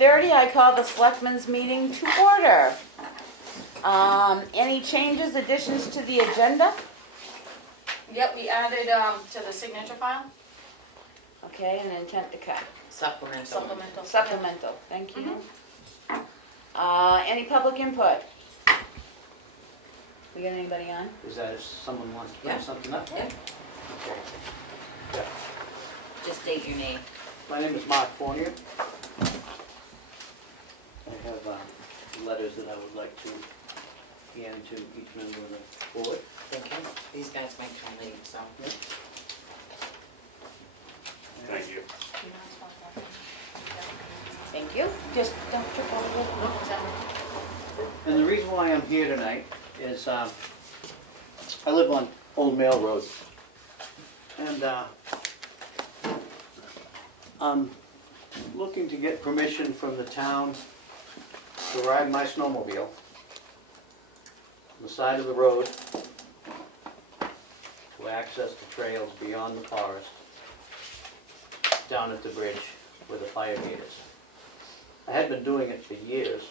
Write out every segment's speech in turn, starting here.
8:30, I call the Selectmen's meeting to order. Any changes, additions to the agenda? Yep, we added to the signature file, Okay, and intent to cut. supplemental. Supplemental, thank you. Any public input? We got anybody on? Is that if someone wants to bring Yeah. something up? Yeah. Okay. Yeah. Just state your name. My name is Mark Fournier. I have letters that I would like to hand to each member of the board. Thank you. These guys might come late, so. Thank you. Thank you. Just don't trip over And the reason why I'm here tonight is I live on Old Mail Road. And I'm looking to get permission from the town to ride my snowmobile on the side of the road to access the trails beyond the forest down at the bridge where the fire gate is. I had been doing it for years,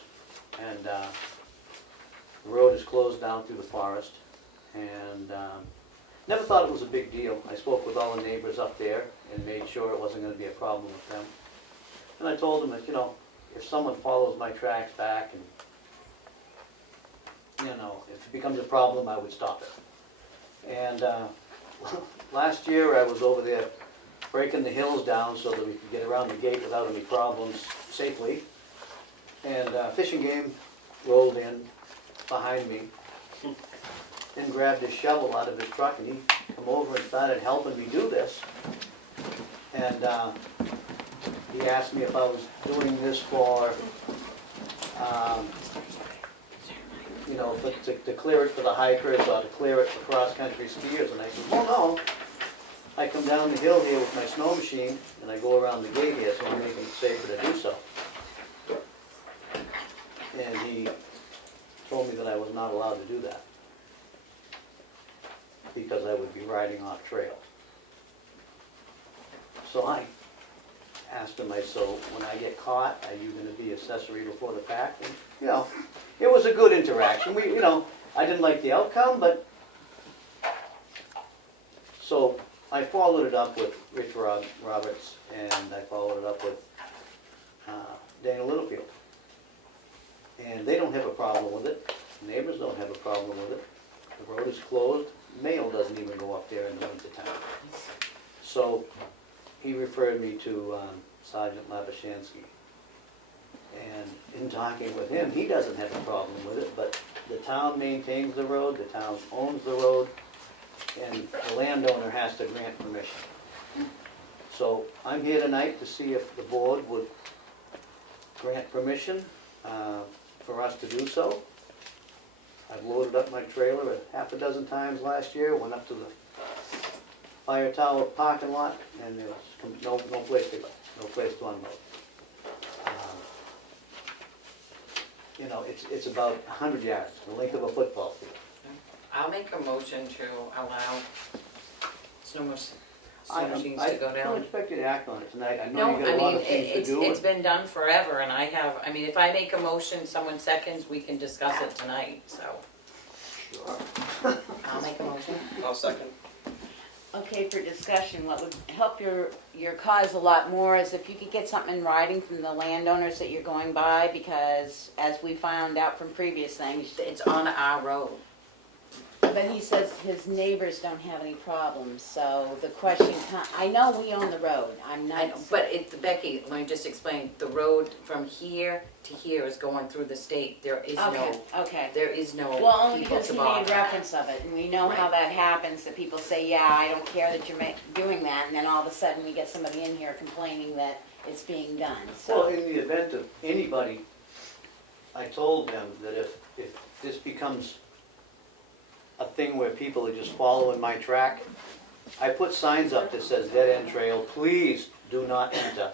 and the road is closed down through the forest, and never thought it was a big deal. I spoke with all the neighbors up there and made sure it wasn't going to be a problem with them. And I told them that, you know, if someone follows my tracks back and, you know, if it becomes a problem, I would stop it. And last year I was over there breaking the hills down so that we could get around the gate without any problems safely. And fishing game rolled in behind me and grabbed his shovel out of his truck, and he come over and started helping me do this. And he asked me if I was doing this for, you know, to clear it for the hikers or to clear it for cross-country skiers. And I said, well, no. I come down the hill here with my snow machine, and I go around the gate here, so I'm making it safer to do so. And he told me that I was not allowed to do that because I would be riding off trail. So I asked him, so when I get caught, are you going to be accessory before the fact? And, you know, it was a good interaction. We, you know, I didn't like the outcome, but so I followed it up with Rich Roberts, and I followed it up with Dana Littlefield. And they don't have a problem with it. Neighbors don't have a problem with it. The road is closed. Mail doesn't even go up there in the wintertime. So he referred me to Sergeant Labashansky. And in talking with him, he doesn't have a problem with it, but the town maintains the road, the town owns the road, and the landowner has to grant permission. So I'm here tonight to see if the board would grant permission for us to do so. I've loaded up my trailer a half a dozen times last year, went up to the fire tower parking lot, and there was no place to go, no place to unload. You know, it's about 100 yards, the length of a football field. I'll make a motion to allow snow machines I to go don't down. expect you to act on it tonight. I know No, you got I a lot mean, of things to do. it's been done forever, and if I make a motion, someone seconds, we can discuss it tonight, so. Sure. I'll make a motion. I'll second. Okay, for discussion, what would help your cause a lot more is if you could get something in writing from the landowners that you're going by, because as we found out from previous things, It's on our road. but he says his neighbors don't have any problems, so the question, I know we own the road, I'm not. But Becky, let me just explain, the road from here to here is going through the state. There is Okay. there is no Well, only people because to he bother. made reference of it, and we know how that happens, that people say, yeah, I don't care that you're doing that, and then all of a sudden we get somebody in here complaining that it's being done, Well, so. in the event of anybody, I told them that if this becomes a thing where people are just following my track, I put signs up that says dead end trail, please do not enter,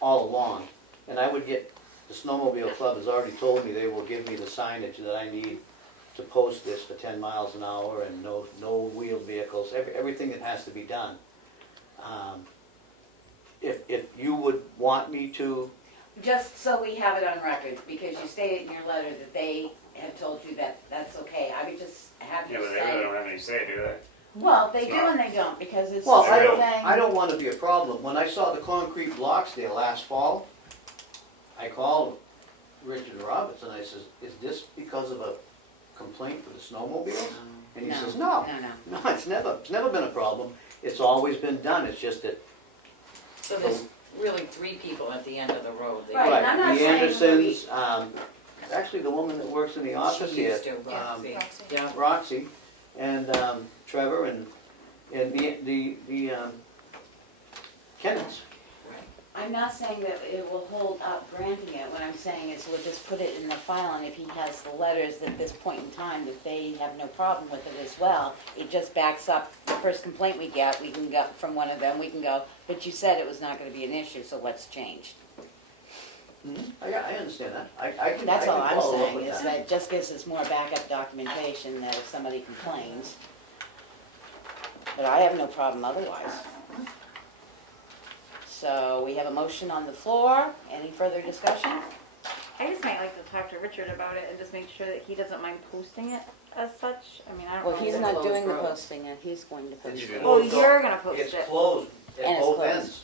all along. And I would get, the snowmobile club has already told me they will give me the signage that I need to post this for 10 miles an hour and no wheeled vehicles, everything that has to be done. If you would want me to just so we have it on record, because you stated in your letter that they have told you that that's okay. I would just have Yeah, you but they really say, don't have any say, do they? well, they It's do not. and they don't, because it's Well, the I same don't, thing. I don't want to be a problem. When I saw the concrete blocks there last fall, I called Richard Roberts and I says, is this because of a complaint for the snowmobiles? And he No, says, no, no. no, it's never been a problem. It's always been done, it's just that. So there's really 3 people at the end of the road. They- Right, and I'm not The saying Andersons, actually the woman that works in the office She here, used to, Roxy. Yeah. Roxy, and Trevor, and the Kennets. I'm not saying that it will hold up granting it. What I'm saying is we'll just put it in the file, and if he has the letters at this point in time, that they have no problem with it as well, it just backs up the first complaint we get, we can go from one of them, we can go, but you said it was not gonna be an issue, so let's change. I understand that. I can That's all I'm follow up saying, with is that it just gives us more backup documentation that if somebody complains. But I have no problem otherwise. So we have a motion on the floor. Any further discussion? I just might like to talk to Richard about it and just make sure that he doesn't mind posting it as such. I mean, I don't Well, know. he's a not closed doing the road. posting, he's going to post it. Oh, you're gonna post It's it. closed And at it's both closed. ends.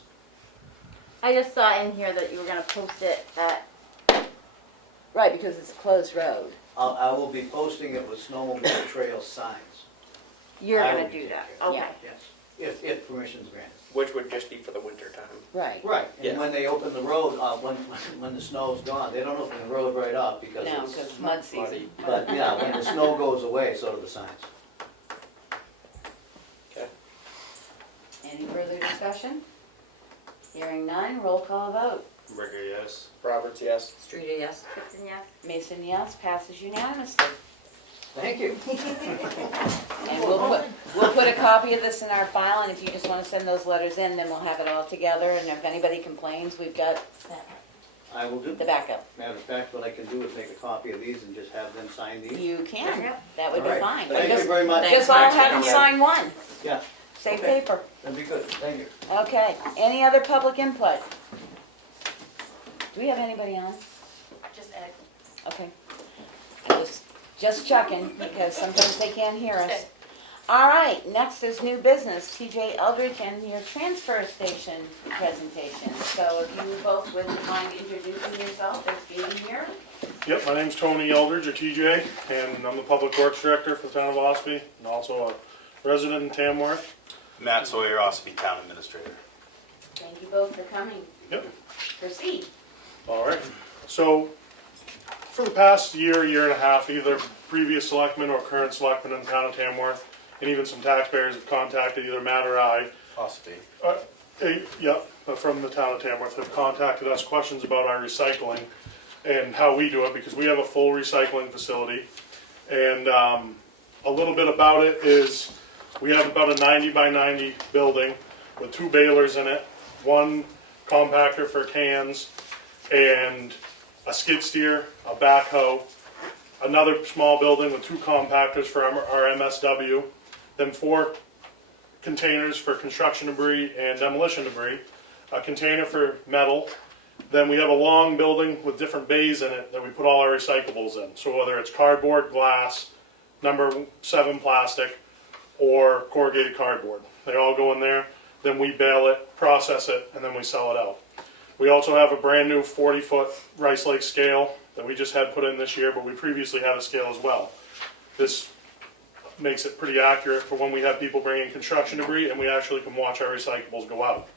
I just saw in here that you were gonna post it at, Right, because it's a closed road. I will be posting it with snowmobile trail signs. you're I gonna will be do that, taking okay. Yes, if permission's granted. Which would just be for the winter time. Right. Right, Yeah. and when they open the road, when the snow's gone, they don't open the road right up because No, it's, because mud season. but yeah, when the snow goes away, so do the signs. Okay. Any further discussion? Hearing none, roll call vote. Ricker, yes. Roberts, yes. Streeter, yes? Kristen, yes? Mason, yes, passes unanimously. Thank you. And we'll put a copy of this in our file, and if you just want to send those letters in, then we'll have it all together, and if anybody complains, we've got I will do. the backup. Matter of fact, what I can do is make a copy of these and just have them sign these. You can, Yep. that would be All right. fine. Thank you Just- very much. Just all Thanks for have them coming. sign one, Yeah, save Okay. paper. that'd be good, thank you. Okay, any other public input? Do we have anybody on? Just Ed. Okay. Just checking, because sometimes they can't hear us. Okay. All right, next is new business, TJ Eldridge and your transfer station presentation. So if you both would mind introducing yourself as being here? Yep, my name's Tony Eldridge, or TJ, and I'm the Public Works Director for the town of Ospey, and also a resident in Tamworth. Matt Sawyer, Ospey Town Administrator. Thank you both for coming. Yep. Proceed. All right, so for the past year and a half, either previous selectmen or current selectmen in the town of Tamworth, and even some taxpayers have contacted either Matt or I, Ospey. from the town of Tamworth, have contacted us questions about our recycling and how we do it, because we have a full recycling facility. And a little bit about it is we have about a 90 by 90 building with 2 balers in it, 1 compactor for cans, and a skid steer, a backhoe, another small building with 2 compactors for our MSW, then 4 containers for construction debris and demolition debris, a container for metal. Then we have a long building with different bays in it that we put all our recyclables in. So whether it's cardboard, glass, number 7 plastic, or corrugated cardboard, they all go in there. Then we bale it, process it, and then we sell it out. We also have a brand new 40-foot Rice Lake scale that we just had put in this year, but we previously had a scale as well. This makes it pretty accurate for when we have people bring in construction debris and we actually can watch our recyclables go out.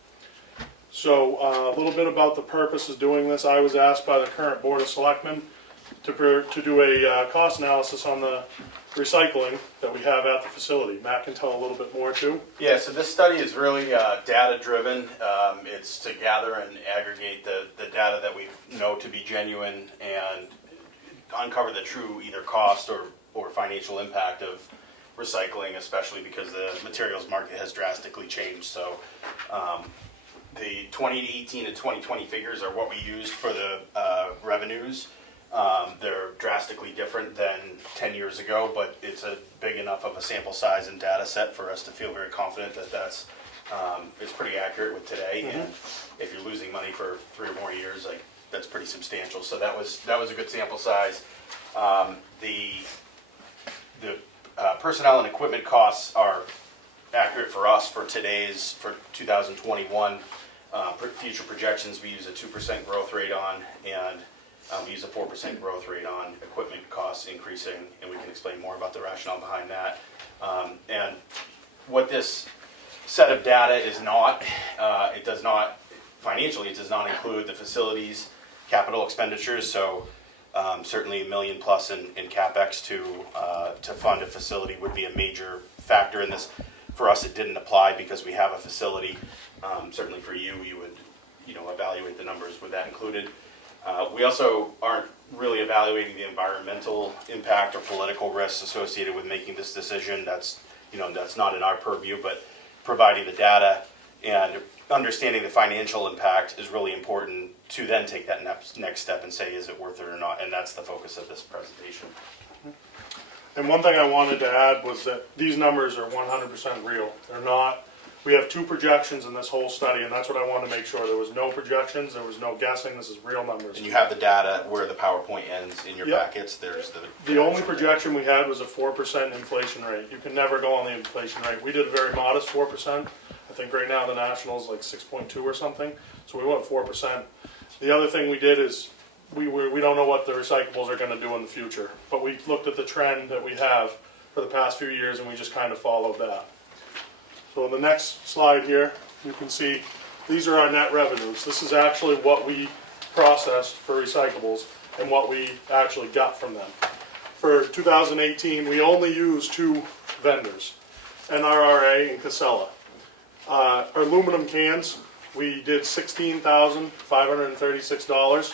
So a little bit about the purpose of doing this. I was asked by the current Board of Selectmen to do a cost analysis on the recycling that we have at the facility. Matt can tell a little bit more too. Yeah, so this study is really data-driven. It's to gather and aggregate the data that we know to be genuine and uncover the true either cost or financial impact of recycling, especially because the materials market has drastically changed. So the 2018 to 2020 figures are what we used for the revenues. They're drastically different than 10 years ago, but it's a big enough of a sample size and data set for us to feel very confident that it's pretty accurate with today. And if you're losing money for 3 or more years, like that's pretty substantial. So that was a good sample size. The personnel and equipment costs are accurate for us for 2021. Future projections, we use a 2% growth rate on, and we use a 4% growth rate on equipment costs increasing, and we can explain more about the rationale behind that. And what this set of data is not, it does not, financially, it does not include the facilities capital expenditures, so certainly $1 million plus in CapEx to fund a facility would be a major factor in this. For us, it didn't apply because we have a facility. Certainly for you, you would evaluate the numbers with that included. We also aren't really evaluating the environmental impact or political risks associated with making this decision. That's not in our purview, but providing the data and understanding the financial impact is really important to then take that next step and say, is it worth it or not? And that's the focus of this presentation. And one thing I wanted to add was that these numbers are 100% real. They're not, we have 2 projections in this whole study, and that's what I wanted to make sure. There was no projections, there was no guessing, this is real numbers. And you have the data where the PowerPoint ends in your packets. There's the only projection we had was a 4% inflation rate. You can never go on the inflation rate. We did a very modest 4%. I think right now the national is like 6.2 or something, so we went 4%. The other thing we did is we don't know what the recyclables are going to do in the future, but we looked at the trend that we have for the past few years and we just kind of followed that. So in the next slide here, you can see these are our net revenues. This is actually what we processed for recyclables and what we actually got from them. For 2018, we only used 2 vendors, NRRA and Casella. Our aluminum cans, we did $16,536.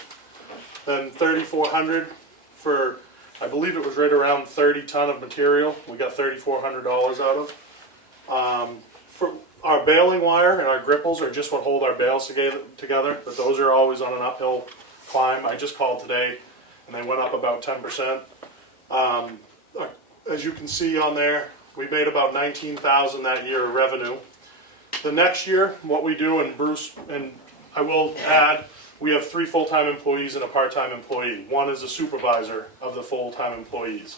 Then $3,400 for, I believe it was right around 30 ton of material. We got $3,400 out of. For our baling wire and our gripples are just what hold our bales together, but those are always on an uphill climb. I just called today and they went up about 10%. As you can see on there, we made about $19,000 that year of revenue. The next year, what we do, and Bruce, and I will add, we have 3 full-time employees and a part-time employee. One is a supervisor of the full-time employees.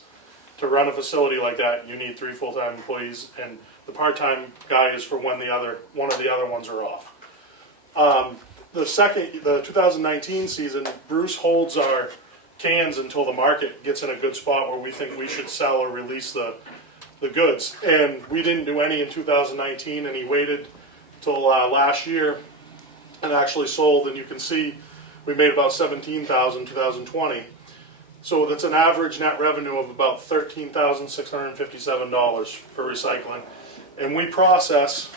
To run a facility like that, you need 3 full-time employees, and the part-time guy is for when one of the other ones are off. The 2019 season, Bruce holds our cans until the market gets in a good spot where we think we should sell or release the goods. And we didn't do any in 2019, and he waited till last year and actually sold, and you can see we made about $17,000 in 2020. So that's an average net revenue of about $13,657 for recycling. And we process,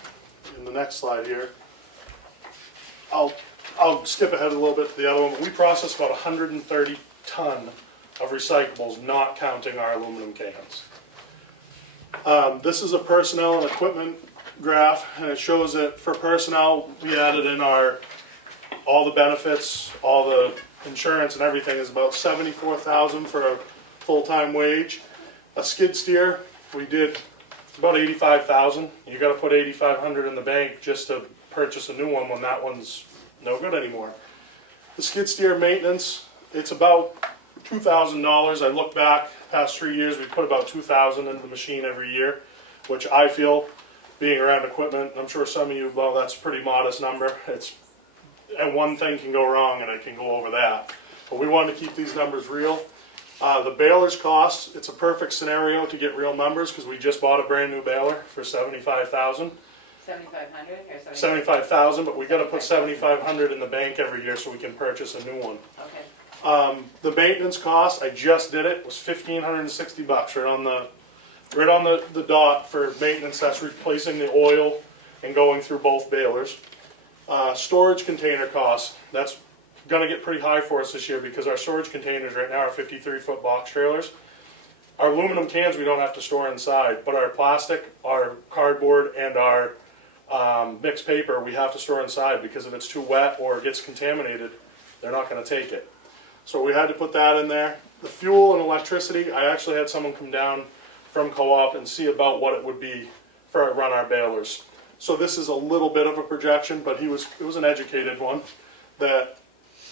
in the next slide here, I'll skip ahead a little bit to the other one, but we process about 130 ton of recyclables, not counting our aluminum cans. This is a personnel and equipment graph, and it shows that for personnel, we added in all the benefits, all the insurance and everything is about $74,000 for a full-time wage. A skid steer, we did about $85,000. You got to put $8,500 in the bank just to purchase a new one when that one's no good anymore. The skid steer maintenance, it's about $2,000. I look back past 3 years, we put about $2,000 into the machine every year, which I feel, being around equipment, I'm sure some of you, well, that's a pretty modest number. And one thing can go wrong and it can go over that. But we wanted to keep these numbers real. The baler's cost, it's a perfect scenario to get real numbers because we just bought a brand new baler for $75,000. 7,500 or 75,000, but we got to put 7,500 in the bank every year so we can purchase a new one. Okay. The maintenance cost, I just did it, was $1,560 right on the dot for maintenance. That's replacing the oil and going through both balers. Storage container costs, that's going to get pretty high for us this year because our storage containers right now are 53-foot box trailers. Our aluminum cans we don't have to store inside, but our plastic, our cardboard, and our mixed paper we have to store inside because if it's too wet or it gets contaminated, they're not going to take it. So we had to put that in there. The fuel and electricity, I actually had someone come down from Co-op and see about what it would be for run our balers. So this is a little bit of a projection, but it was an educated one, that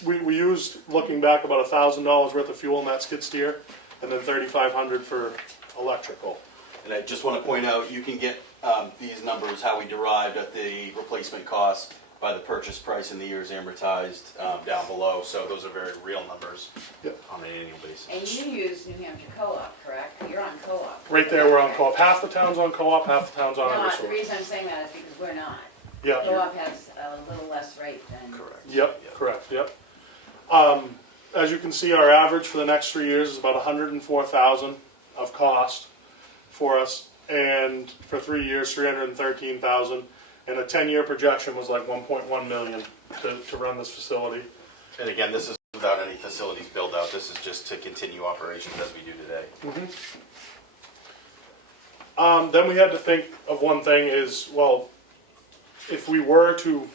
we used, looking back, about $1,000 worth of fuel in that skid steer, and then $3,500 for electrical. And I just want to point out, you can get these numbers, how we derived at the replacement cost by the purchase price and the years amortized down below. So those are very real numbers Yep. on an annual basis. And you use New Hampshire Co-op, correct? You're on Co-op. Right there, we're on co-op. Half the town's on co-op, half the town's on No, the Eversource. reason I'm saying that is because we're not. Yeah. Co-op has a little less rate than. Correct. Yep, correct, yep. As you can see, our average for the next 3 years is about 104,000 of cost for us, and for 3 years, 313,000, and a 10-year projection was like 1.1 million to run this facility. And again, this is without any facilities build out. This is just to continue operations as we do today. Then we had to think of one thing is, well, if we were to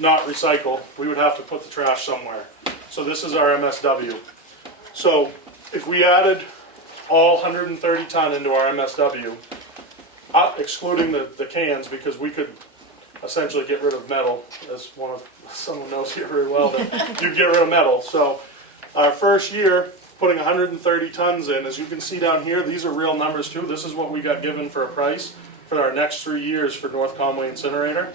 not recycle, we would have to put the trash somewhere. So this is our MSW. So if we added all 130 ton into our MSW, excluding the cans, because we could essentially get rid of metal, as someone knows here very well, that you get rid of metal. So our first year, putting 130 tons in, as you can see down here, these are real numbers too. This is what we got given for a price for our next 3 years for North Conway Incinerator.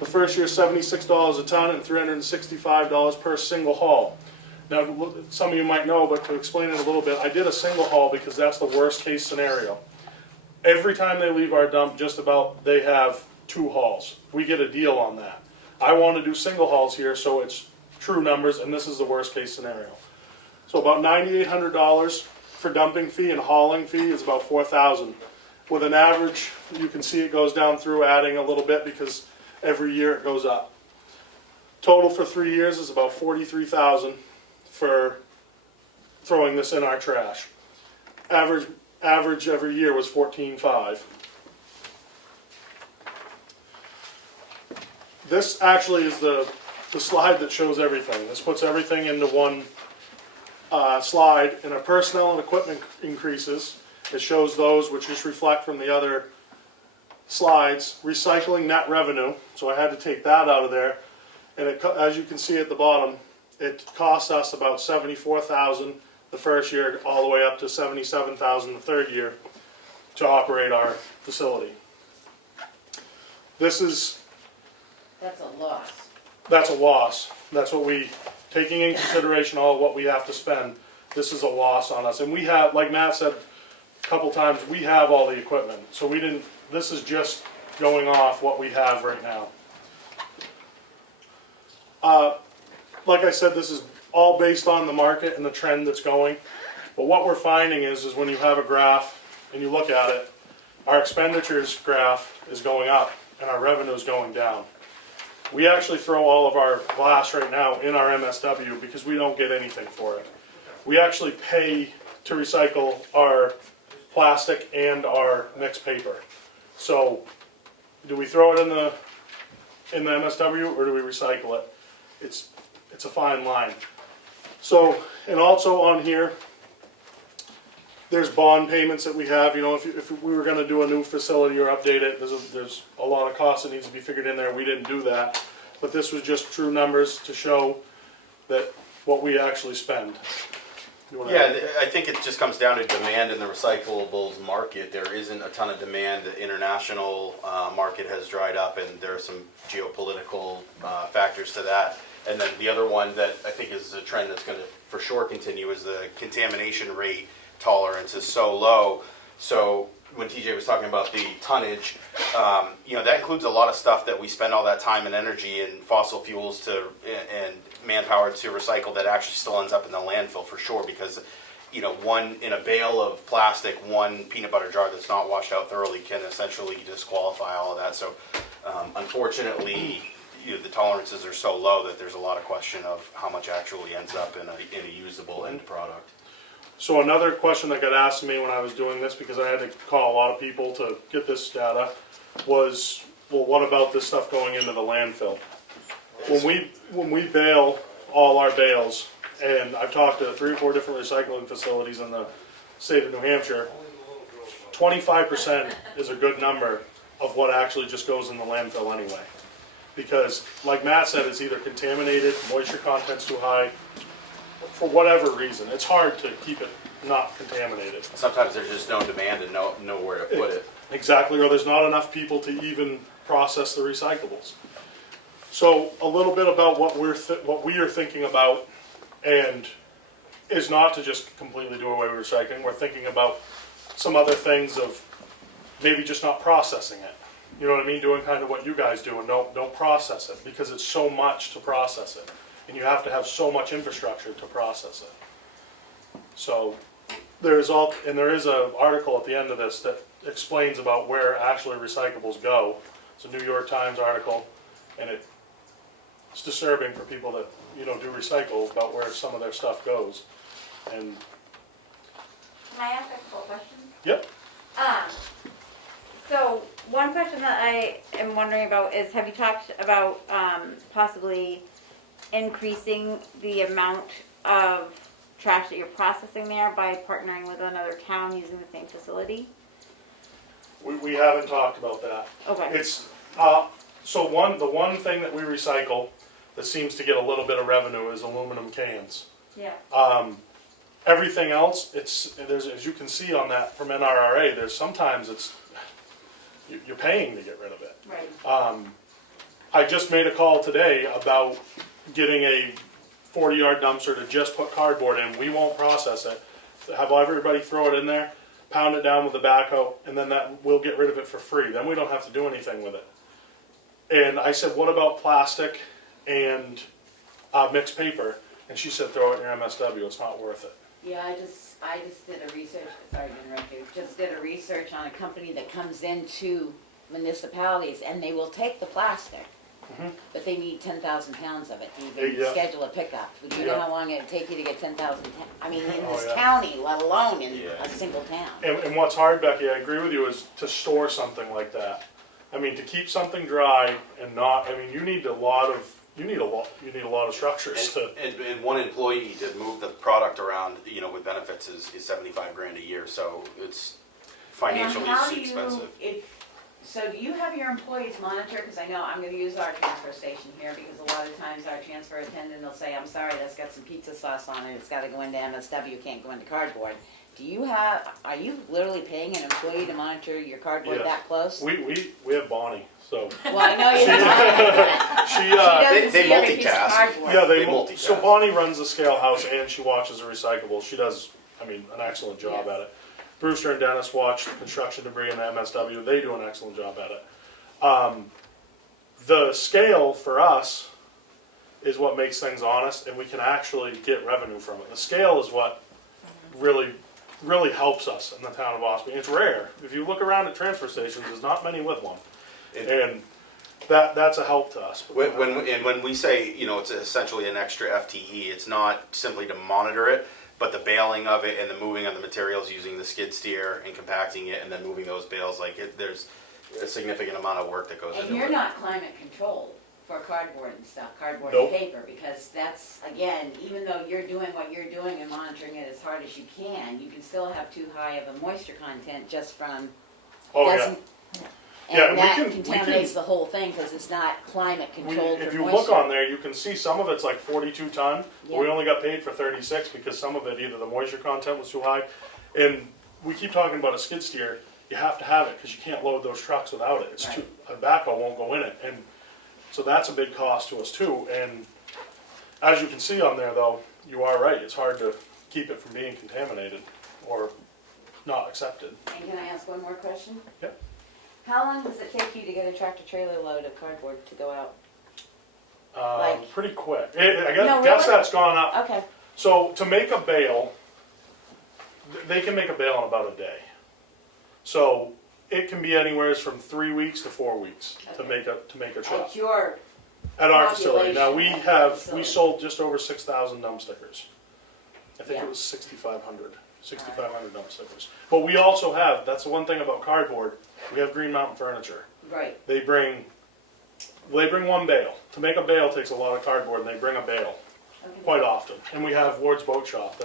The first year, $76 a ton and $365 per single haul. Now, some of you might know, but to explain it a little bit, I did a single haul because that's the worst case scenario. Every time they leave our dump, just about, they have 2 hauls. We get a deal on that. I want to do single hauls here, so it's true numbers, and this is the worst case scenario. So about $9,800 for dumping fee, and hauling fee is about $4,000. With an average, you can see it goes down through, adding a little bit because every year it goes up. Total for 3 years is about $43,000 for throwing this in our trash. Average every year was $14,500. This actually is the slide that shows everything. This puts everything into one slide, and our personnel and equipment increases. It shows those which just reflect from the other slides. Recycling net revenue, so I had to take that out of there. And as you can see at the bottom, it cost us about $74,000 the first year, all the way up to $77,000 the third year to operate our facility. That's a loss. That's a loss. That's what taking in consideration all of what we have to spend, this is a loss on us. And we have, like Matt said a couple times, we have all the equipment. So this is just going off what we have right now. Like I said, this is all based on the market and the trend that's going. But what we're finding is when you have a graph and you look at it, our expenditures graph is going up and our revenue is going down. We actually throw all of our glass right now in our MSW because we don't get anything for it. We actually pay to recycle our plastic and our mixed paper. So do we throw it in the MSW or do we recycle it? It's a fine line. So, and also on here, there's bond payments that we have. You know, if we were going to do a new facility or update it, there's a lot of cost that needs to be figured in there. We didn't do that, but this was just true numbers to show that what we actually spend. Yeah, I think it just comes down to demand in the recyclables market. There isn't a ton of demand. The international market has dried up, and there are some geopolitical factors to that. And then the other one that I think is a trend that's going to for sure continue is the contamination rate tolerance is so low. So when TJ was talking about the tonnage, that includes a lot of stuff that we spend all that time and energy and fossil fuels and manpower to recycle that actually still ends up in the landfill for sure, because one in a bale of plastic, one peanut butter jar that's not washed out thoroughly can essentially disqualify all of that. So unfortunately, the tolerances are so low that there's a lot of question of how much actually ends up in a usable end product. So another question that got asked me when I was doing this, because I had to call a lot of people to get this data, was, well, what about this stuff going into the landfill? When we bail all our bales, and I've talked to 3 or 4 different recycling facilities in the state of New Hampshire, 25% is a good number of what actually just goes in the landfill anyway. Because, like Matt said, it's either contaminated, moisture content's too high, for whatever reason. It's hard to keep it not contaminated. Sometimes there's just no demand and nowhere to put it. Exactly, or there's not enough people to even process the recyclables. So a little bit about what we are thinking about, and is not to just completely do away with recycling. We're thinking about some other things of maybe just not processing it. You know what I mean? Doing kind of what you guys do and don't process it, because it's so much to process it. And you have to have so much infrastructure to process it. So there is an article at the end of this that explains about where actually recyclables go. It's a New York Times article, and it's disturbing for people that, you know, do recycle about where some of their stuff goes. And Can I ask a couple of questions? yep, So one question that I am wondering about is, have you talked about possibly increasing the amount of trash that you're processing there by partnering with another town using the same facility? we haven't talked about that. Okay. It's so the one thing that we recycle that seems to get a little bit of revenue is aluminum cans. Yeah. Everything else, there's, as you can see on that from NRRA, there's sometimes you're paying to get rid of it. Right. I just made a call today about getting a 40-yard dumpster to just put cardboard in. We won't process it. Have everybody throw it in there, pound it down with a backhoe, and then we'll get rid of it for free. Then we don't have to do anything with it. And I said, what about plastic and mixed paper? And she said, throw it in your MSW. It's not worth it. Yeah, I just did a research, sorry to interrupt you, just did a research on a company that comes into municipalities, and they will take the plastic, but they need 10,000 pounds of it to even Yeah. schedule a pickup. Do you know Yeah. how long it'd take you to get 10,000, I mean, in Oh, this yeah. county, let alone in Yeah. a single town. And what's hard, Becky, I agree with you, is to store something like that. I mean, to keep something dry and not, I mean, you need a lot of structures to. And one employee to move the product around, you know, with benefits is $75,000 a year, so it's financially Now, how do expensive. So do you have your employees monitor, because I know I'm gonna use our transfer station here, because a lot of times our transfer attendant will say, I'm sorry, that's got some pizza sauce on it, it's gotta go into MSW, can't go into cardboard. Are you literally paying an employee to monitor your cardboard Yes. that close? We have Bonnie, so Well, I know you. she She doesn't they see every piece of multitask. cardboard. yeah They multitask. so Bonnie runs the scale house and she watches the recyclables. She does, I mean, an excellent job Yes. at it. Brewster and Dennis watch construction debris in the MSW. They do an excellent job at it. The scale for us is what makes things honest, and we can actually get revenue from it. The scale is what really helps us in the town of Ospey. It's rare. If you look around at transfer stations, there's not many with one, and that's a help to us. When we say, you know, it's essentially an extra FTE, it's not simply to monitor it, but the baling of it and the moving of the materials using the skid steer and compacting it and then moving those bales, there's a significant amount of work that goes into it. And you're not climate controlled for cardboard and stuff, cardboard Nope. and paper, because that's, again, even though you're doing what you're doing and monitoring it as hard as you can still have too high of a moisture content just from, Oh yeah. doesn't, Yeah, and we that can- contaminates the whole thing, because it's not climate controlled for If moisture. you look on there, you can see some of it's like 42 ton, but we Yeah. only got paid for 36 because some of it, either the moisture content was too high, and we keep talking about a skid steer. You have to have it because you can't load those trucks without it. It's Right. a backhoe won't go in it, and so that's a big cost to us too. And as you can see on there, though, you are right. It's hard to keep it from being contaminated or not accepted. And can I ask one more question? Yep. How long does it take you to get a tractor trailer load of cardboard to go out? Like- Pretty quick. I No, guess really? that's gone up. Okay, So to make a bale, they can make a bale in about a day. So it can be anywhere from 3 weeks to 4 weeks to Okay. make a truck at your, at our facility. Now population at our facility. we sold just over 6,000 dump stickers. I think Yeah. it was 6,500 dump stickers. But we also have, that's the one thing about cardboard, we have Green Mountain Furniture. right, They bring one bale. To make a bale takes a lot of cardboard, and they bring a bale okay, quite often. And we have Ward's Boat Shop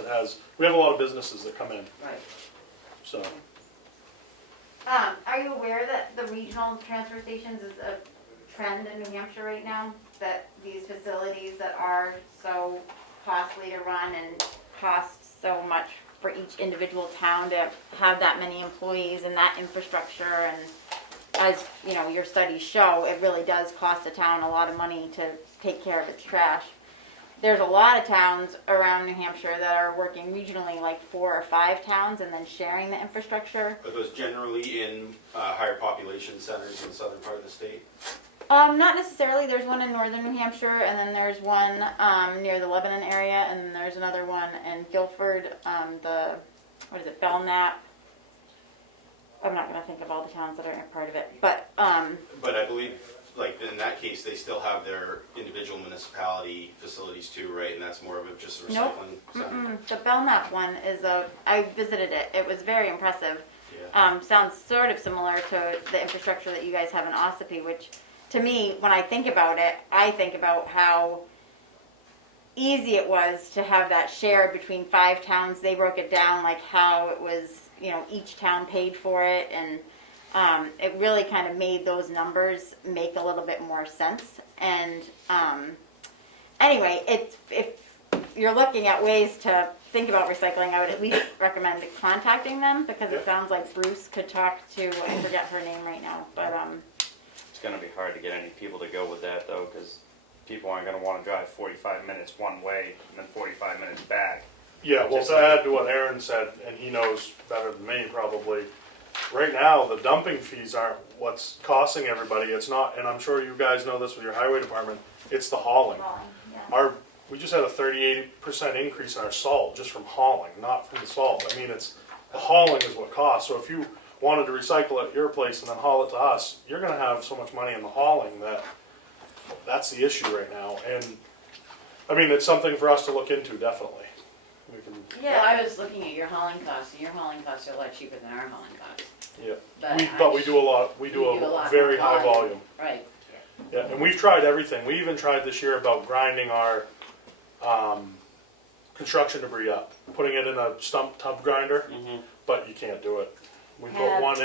we have a lot of businesses that come in, right. so. Are you aware that the regional transfer stations is trend in New Hampshire right now, that these facilities that are so costly to run and cost so much for each individual town to have that many employees and that infrastructure, and as, you know, your studies show, it really does cost a town a lot of money to take care of its trash. There's a lot of towns around New Hampshire that are working regionally, like 4 or 5 towns, and then sharing the infrastructure. Are those generally in higher population centers in the southern part of the state? Not necessarily. There's one in northern New Hampshire, and then there's one near the Lebanon area, and then there's another one in Guilford, Belknap. I'm not going to think of all the towns that are a part of it, but But I believe, like, in that case, they still have their individual municipality facilities too, right? And that's more of just a Nope. recycling center? the Belknap one is I visited it. It was very impressive. Yeah. Sounds sort of similar to the infrastructure that you guys have in Ossipee, which to me, when I think about it, I think about how easy it was to have that shared between 5 towns. They broke it down like how it was, you know, each town paid for it, and it really kind of made those numbers make a little bit more sense. And anyway, if you're looking at ways to think about recycling, I would at least recommend contacting them, because it sounds like Bruce could talk to, I forget her name right now, but It's gonna be hard to get any people to go with that though, because people aren't gonna wanna drive 45 minutes one way and then 45 minutes back. Yeah, well, to add to what Aaron said, and he knows better than me probably, right now, the dumping fees aren't what's costing everybody. It's not, and I'm sure you guys know this with your highway department, it's the hauling. We just had a 38% increase in our salt just from hauling, not from the salt. I mean, it's, the hauling is what costs. So if you wanted to recycle at your place and then haul it to us, you're gonna have so much money in the hauling that's the issue right now. And, I mean, it's something for us to look into, definitely. We can, Well, I was looking at your hauling costs, and your hauling costs are a lot cheaper than our hauling costs. yeah. But We do a lot, we do you do a a lot very more high volume. volume. Right. Yeah, and we've tried everything. We even tried this year about grinding our construction debris up, putting it in a stump tub grinder, but you can't do it. We put Yeah. one,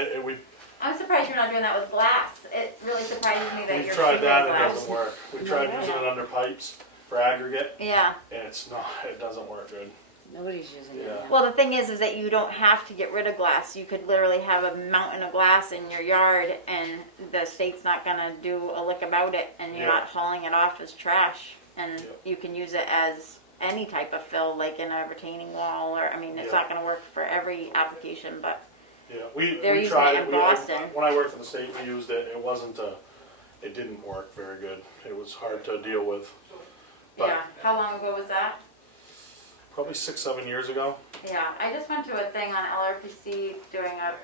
I'm surprised you're not doing that with glass. It really surprises me that we've you're tried shooting that and it glass. doesn't work. We tried using it under pipes for aggregate, Yeah. and it doesn't work good. Nobody's using it Yeah. now. Well, the thing is that you don't have to get rid of glass. You could literally have a mountain of glass in your yard, and the state's not gonna do a lick about it, and you're Yeah. not hauling it off as trash. And Yeah. you can use it as any type of fill, like in a retaining wall, or, I mean, it's Yeah. not gonna work for every application, but Yeah, They're we using tried it it. in Boston. When I worked for the state, we used it. It didn't work very good. It was hard to deal with. But yeah. How long ago was that? probably 6-7 years ago. Yeah, I just went to a thing on LRPC doing a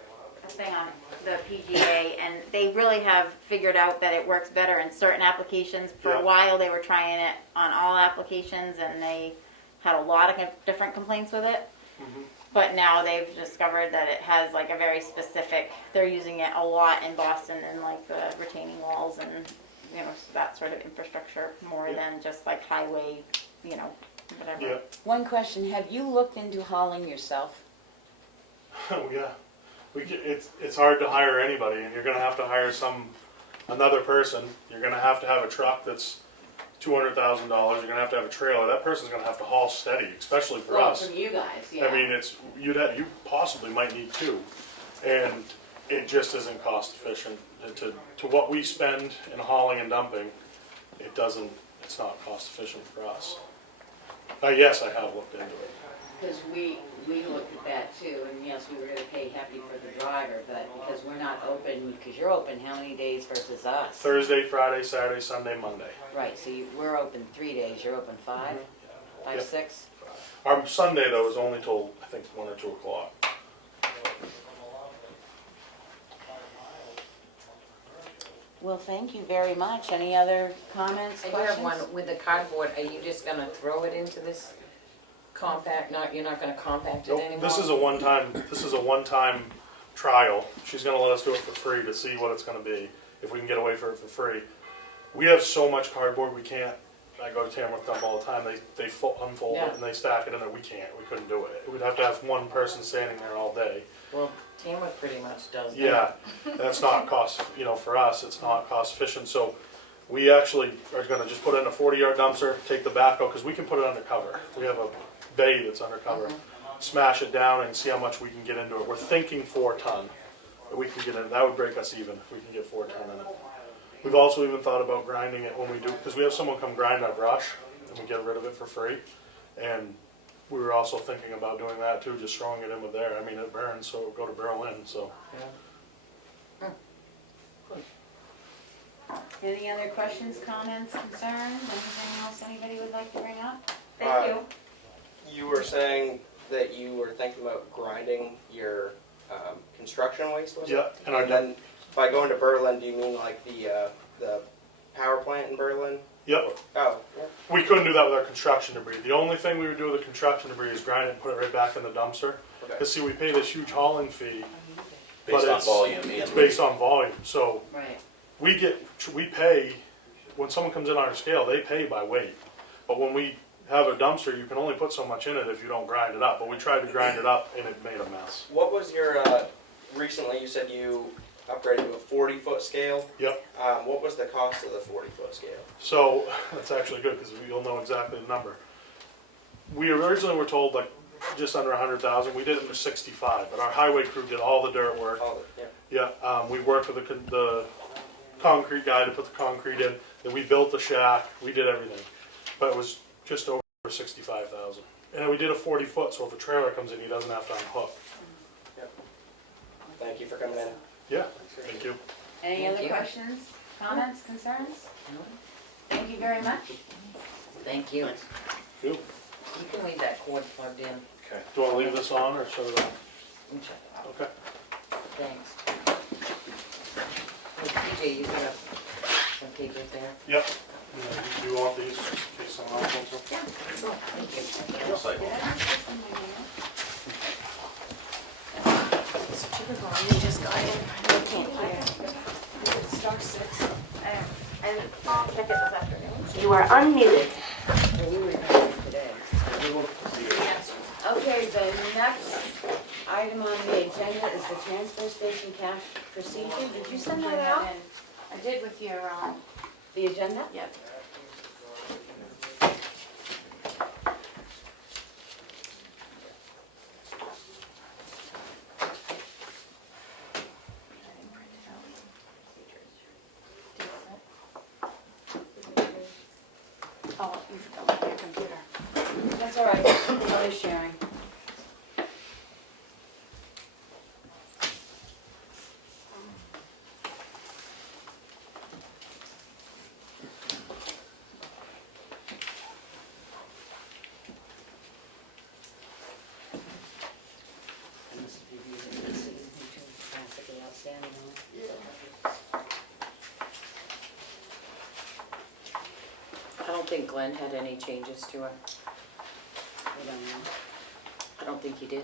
thing on the PGA, and they really have figured out that it works better in certain applications. For Yeah. a while, they were trying it on all applications, and they had a lot of different complaints with it. But now they've discovered that it has like a very specific, they're using it a lot in Boston and like the retaining walls and, you know, that sort of infrastructure more Yeah. than just like highway, you know, whatever. Yeah. One question, have you looked into hauling yourself? Oh yeah, it's hard to hire anybody, and you're gonna have to hire another person. You're gonna have to have a truck that's $200,000. You're gonna have to have a trailer. That person's gonna have to haul steady, especially for Well, us. from you guys, yeah. I mean, you possibly might need 2, and it just isn't cost efficient to what we spend in hauling and dumping. It's not cost efficient for us. Yes, I have looked into it. Because we looked at that too, and yes, we were gonna pay heavy for the driver, but because we're not open, because you're open how many days versus us? Thursday, Friday, Saturday, Sunday, Monday. Right, so we're open 3 days, you're open 5? 5, Yep. 6? Our Sunday though is only till I think 1 or 2 o'clock. Well, thank you very much. Any other comments, I do questions? have one with the cardboard. Are you just gonna throw it into this compact? You're not gonna compact it Nope, anymore? this is a one-time trial. She's gonna let us do it for free to see what it's gonna be, if we can get away for it for free. We have so much cardboard, we can't, I go to Tamworth dump all the time, they unfold Yeah. it and they stack it in there, we couldn't do it. We'd have to have one person standing there all day. Well, Tamworth pretty much does that. Yeah, that's not cost, for us, it's not cost efficient, so We actually are gonna just put it in a 40-yard dumpster, take the backhoe, because we can put it undercover. We have a bay that's undercover. Smash it down and see how much we can get into it. We're thinking 4 ton. That we can get in, that would break us even if we can get 4 ton in it. We've also even thought about grinding it when we do, because we have someone come grind our brush and we get rid of it for free. And we were also thinking about doing that too, just throwing it in with there. I mean, it burns, so it'll go to Berlin, so. Any other questions, comments, concerns, anything else anybody would like to bring up? Thank you. You were saying that you were thinking about grinding your construction waste, was it? Yeah, and our, And then by going to Berlin, do you mean like the power plant in Berlin? yep, Oh, yeah. we couldn't do that with our construction debris. The only thing we would do with the construction debris is grind it and put it right back in the dumpster. Okay. Because see, we pay this huge hauling fee. but Based on it's- volume. It's based on volume, so Right. we pay, when someone comes in on our scale, they pay by weight. But when we have a dumpster, you can only put so much in it if you don't grind it up. But we tried to grind it up and it made a mess. What was your, recently you said you upgraded to a 40-foot scale. Yep. What was the cost of the 40-foot scale? So that's actually good because you'll know exactly the number. We originally were told like just under 100,000. We did it for 65, but our highway crew did all the dirt work. All the, yeah. Yeah, we worked with the concrete guy to put the concrete in. Then we built the shack. We did everything, but it was just over 65,000. And we did a 40-foot, so if a trailer comes in, he doesn't have to unhook. Thank you for coming in. Yeah, thank you. Any Thank other you. questions, comments, concerns? No. Thank you very much. Thank you. You. You can leave that cord plugged in. Okay. Do you want to leave this on or shut it off? You can check it out. Okay. Thanks. Hey, PJ, you got some papers there? Yep. Yeah, do you want these in case someone else wants them? Yeah. Sure. Thank you. Recycle. You just got in. I can't hear. It's star 6. I'll check it this afternoon. You are unmuted. Well, we were here today. Okay, the next item on the agenda is the transfer station cash procedure. Did you send that out? I did with your, The agenda? yep. Oh, you've got it on your computer. That's all right, no sharing. I don't think Glenn had any changes to it. I don't know. I don't think he did.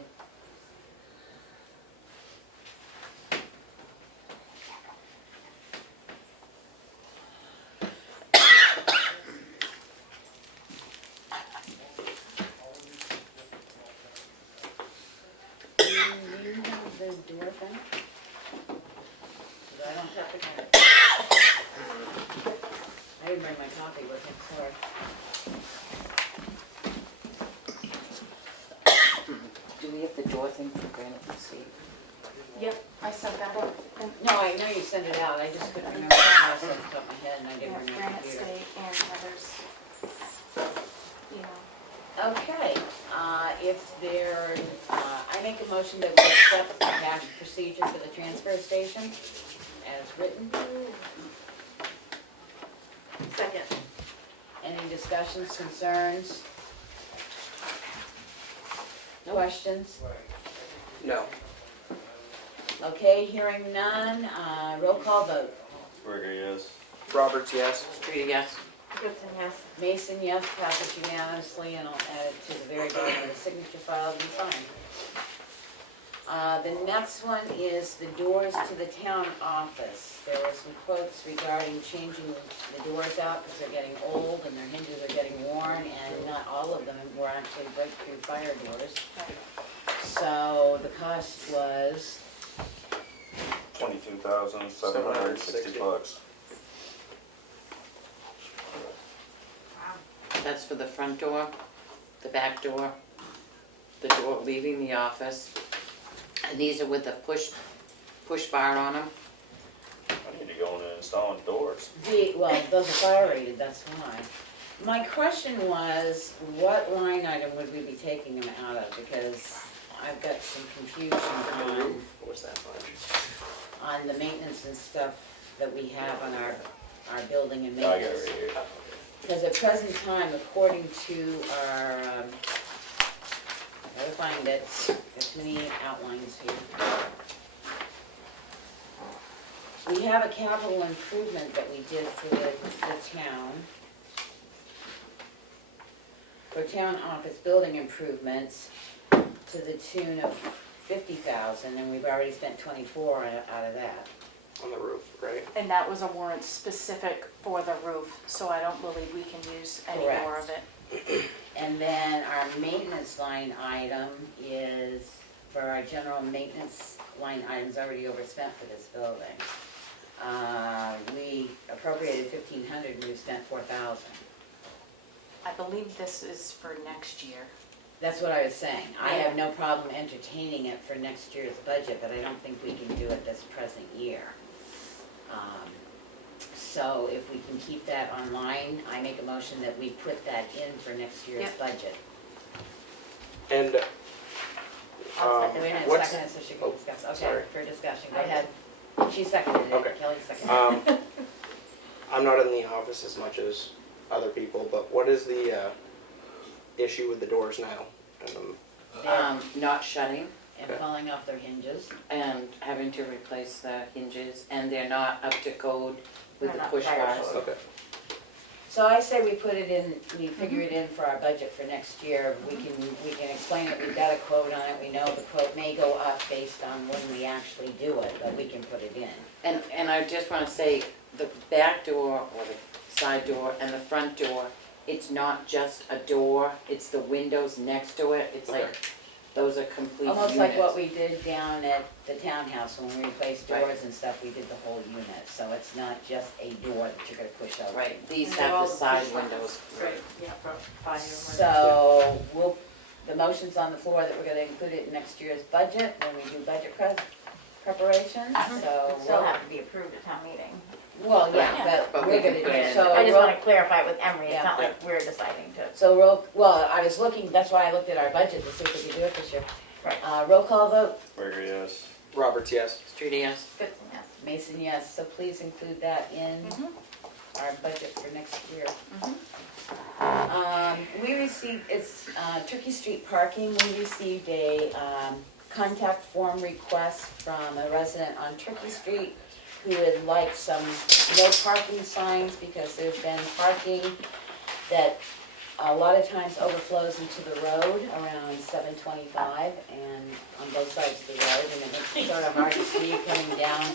Do you have the door thing? 'Cause I don't have it. I didn't bring my copy with me, sorry. Do we have the door thing for Granite and Steve? Yep, I sent that out. No, I know you sent it out, I just couldn't remember how I said it off the top of my head and I didn't Yeah, bring my Granite computer. State and Heather's, you know. Okay, if there, I make a motion that we accept the cash procedure for the transfer station as written. Second. Any discussions, concerns? Questions? No. Okay, hearing none, roll call vote. Burger, yes. Roberts, yes. Street, yes. Gibson, yes. Mason, yes, passes unanimously, and I'll add it to the very bottom of the signature file to be signed. The next one is the doors to the town office. There were some quotes regarding changing the doors out because they're getting old and their hinges are getting worn, and not all of them were actually break-through fire doors. So the cost was, $22,760. That's for the front door, the back door, the door leaving the office. And these are with the push bar on them. I need to go in and install doors. Well, those are fire rated, that's why. My question was, what line item would we be taking them out of? Because I've got some confusion What was that much? on the maintenance and stuff that we have on our building and I got it maintenance. right here. Because at present time, according to our, I gotta find it, there's too many outlines here. We have a capital improvement that we did for the town. For town office building improvements to the tune of 50,000, and we've already spent 24 out of that. On the roof, right? And that was a warrant specific for the roof, so I don't believe we can use any more of it. And then our maintenance line item is, for our general maintenance line items already overspent for this building. We appropriated 1,500 and we've spent 4,000. I believe this is for next year. That's what I was saying. I have no problem entertaining it for next year's budget, but I don't think we can do it this present year. So if we can keep that online, I make a motion that we put that in for next year's Yep. budget. And, Wait a minute, what's, second, so she can discuss. Okay, sorry. for discussion, go ahead. She seconded Okay. it, Kelly seconded it. I'm not in the office as much as other people, but what is the, issue with the doors now? Not shutting And falling off their hinges. and having to replace the hinges, and they're not up to code with the They're not push fire bars. code. Okay. So I say we put it in, we figure it in for our budget for next year. We can explain it, we've got a quote on it, we know the quote may go up based on when we actually do it, but we can put it in. And I just wanna say, the back door, or the side door, and the front door, it's not just a door, it's the windows next to it, it's like, Okay. those are complete units. Almost like what we did down at the townhouse when we replaced Right. doors and stuff, we did the whole unit. So it's not just a door that you're gonna push open. Right, these And they're have all the the side push ones. windows. Right, yeah, for fire. So the motion's on the floor that we're gonna include it in next year's budget when we do budget preparation, so. It still have to be approved at town meeting. Well, Yeah, yeah, but but we we're can gonna put do, it in. so. I just roll- wanna clarify with Emery, it's not Yeah. like we're deciding to. So well, I was looking, that's why I looked at our budget to see if we could do it this year. Right. Roll call vote, Burger, yes. Roberts, yes. Street, yes. Good, yes. Mason, yes, so please include that in our budget for next year. We received, it's Turkey Street parking, we received a contact form request from a resident on Turkey Street who would like some no parking signs because there's been parking that a lot of times overflows into the road around 725 and on both sides of the road, and it makes it sort of hard to see coming down,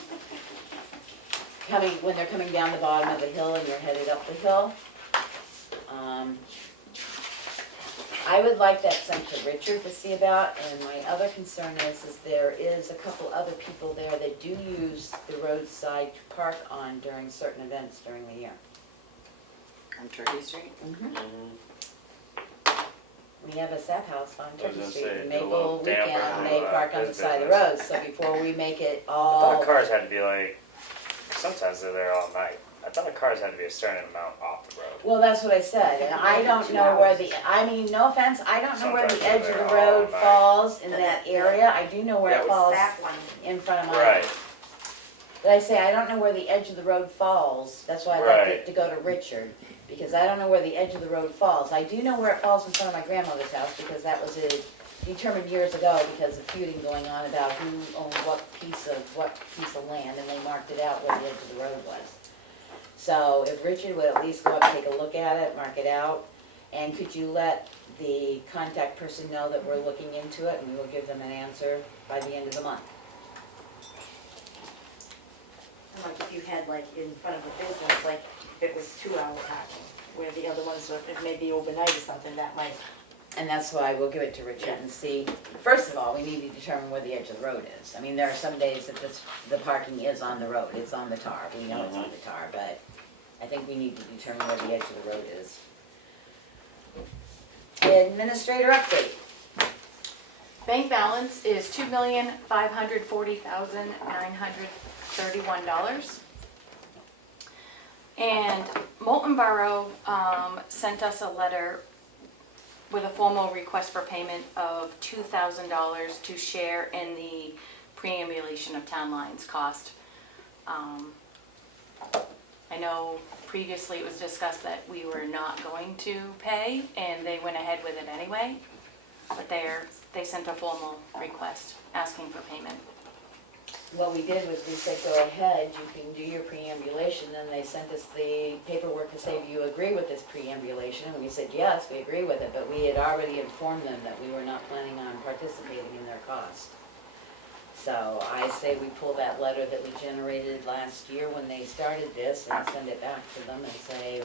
when they're coming down the bottom of the hill and you're headed up the hill. I would like that sent to Richard to see about, and my other concern is there is a couple other people there that do use the roadside to park on during certain events during the year. On Turkey Street? We have a sap house on I was Turkey gonna Street, say, and do a little Maple damper Weekend, to, they park on the his side of the road, business. so before we make it I all. thought cars had to be like, sometimes they're there all night. I thought the cars had to be a certain amount off the road. Well, that's what I said, and I don't know where the, I mean, no offense, I don't know where the Sometimes edge of they're the there all road night. falls in that area, I do know where That it was falls That one. in front of mine. Right. But I say, I don't know where the edge of the road falls, that's why I'd like Right. it to go to Richard, because I don't know where the edge of the road falls. I do know where it falls in front of my grandmother's house, because that was determined years ago because of feuding going on about who owned what piece of land, and they marked it out where the edge of the road was. So if Richard would at least go up, take a look at it, mark it out, and could you let the contact person know that we're looking into it, and we will give them an answer by the end of the month. Like if you had like in front of a business, like if it was 2-hour parking, where the other ones are, it may be overnight or something, that might. And that's why we'll give it to Richard and see, first of all, we need to determine where the edge of the road is. I mean, there are some days that the parking is on the road, it's on the tar, we know it's on the tar, but I think we need to determine where the edge of the road is. Administrator update. Bank balance is $2,540,931. And Molten Borough sent us a letter with a formal request for payment of $2,000 to share in the preambulation of town lines cost. I know previously it was discussed that we were not going to pay, and they went ahead with it anyway. But they sent a formal request asking for payment. What we did was we said, go ahead, you can do your preambulation, then they sent us the paperwork to say, do you agree with this preambulation? And we said, yes, we agree with it, but we had already informed them that we were not planning on participating in their cost. So I say we pull that letter that we generated last year when they started this and send it back to them and say,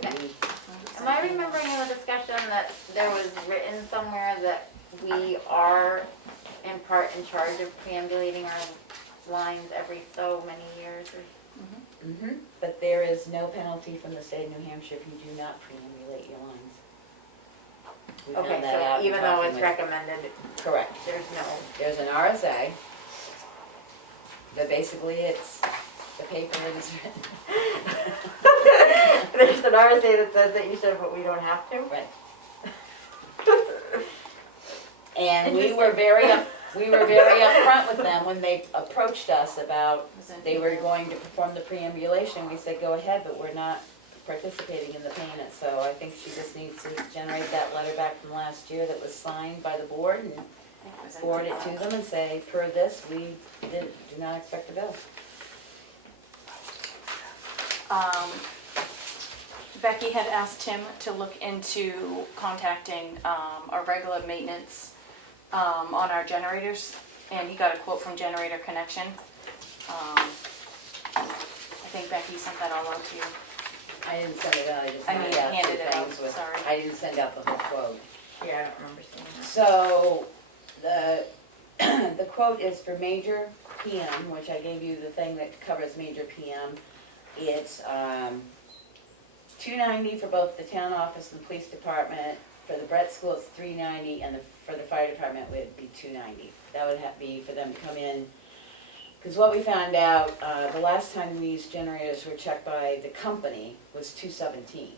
Am I remembering in the discussion that there was written somewhere that we are in part in charge of preambulating our lines every so many years? Or... But there is no penalty from the state of New Hampshire if you do not preambulate your lines. We found Okay, that out so in even though talking it's with- recommended, Correct. There's an RSA, but basically it's the paper that is written. there's an RSA that says that you should, but we don't have to. Right. And we were very upfront with them when they approached us about, they were going to perform the preambulation. We said, go ahead, but we're not participating in the payment. So I think she just needs to generate that letter back from last year that was signed by the board and forward it to them and say, per this, we do not expect a bill. Becky had asked Tim to look into contacting our regular maintenance on our generators, and he got a quote from Generator Connection. I think Becky sent that all out to you. I didn't send it out, I just I mean, handed out handed two it out, things with, sorry. I didn't send out the whole quote. Yeah, I don't remember seeing that. So, the quote is for major PM, which I gave you the thing that covers major PM. It's $290 for both the town office and the police department. For the Brett School, it's $390, and for the fire department, it would be $290. That would have to be for them to come in. Because what we found out, the last time these generators were checked by the company was $217.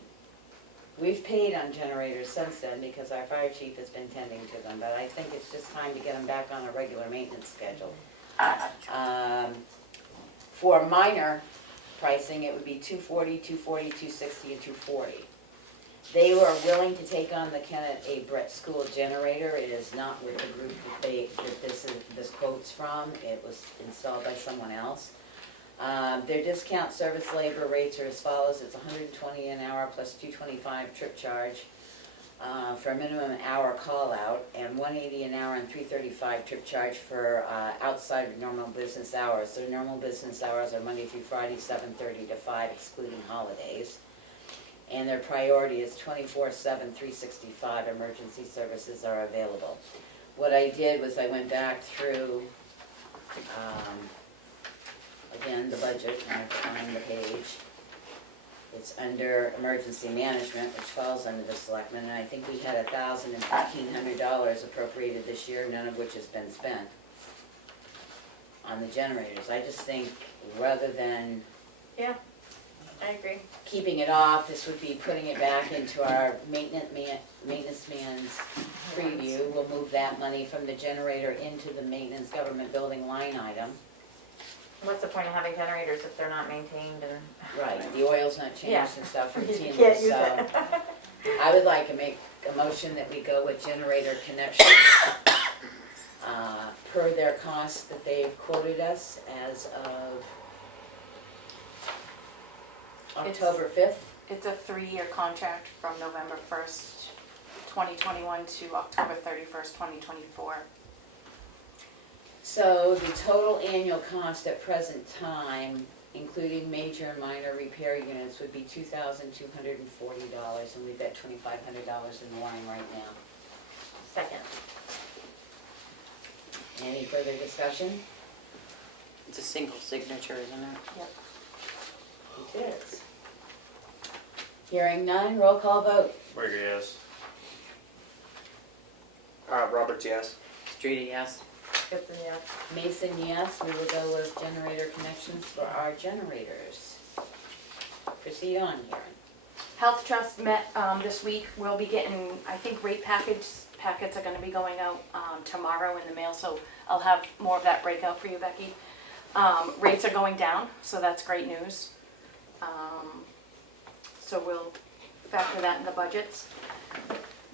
We've paid on generators since then because our fire chief has been tending to them, but I think it's just time to get them back on a regular maintenance schedule. For minor pricing, it would be $240, $240, $260, and $240. They were willing to take on the Kennett A. Brett School generator. It is not with the group that this quote's from. It was installed by someone else. Their discount service labor rates are as follows. It's $120 an hour plus $225 trip charge for a minimum hour call out, and $180 an hour and $335 trip charge for outside of normal business hours. Their normal business hours are Monday through Friday, 7:30 to 5, excluding holidays. And their priority is 24/7, 365 emergency services are available. What I did was I went back through, again, the budget, and I found the page. It's under emergency management, which falls under the Selectmen, and I think we had $1,000 and $1,500 appropriated this year, none of which has been spent on the generators. I just think rather than Yeah, I agree. keeping it off, this would be putting it back into our maintenance man's preview. We'll move that money from the generator into the maintenance government building line item. What's the point of having generators if they're not maintained and? Right, the oil's not Yeah. changed and stuff You routinely, can't use so it. I would like to make a motion that we go with generator connection per their cost that they've quoted us as of October 5th. It's a 3-year contract from November 1st, 2021 to October 31st, 2024. So the total annual cost at present time, including major and minor repair units, would be $2,240, and we've got $2,500 in the line right now. Second. Any further discussion? It's a single signature, isn't it? Yep. It is. Hearing none, roll call vote. Burger, yes. Roberts, yes. Streety, yes. Gibson, yes. Mason, yes, we will go with generator connections for our generators. Proceed on, Karen. Health Trust met this week. We'll be getting, I think, rate packets are gonna be going out tomorrow in the mail, so I'll have more of that breakout for you, Becky. Rates are going down, so that's great news. So we'll factor that in the budgets.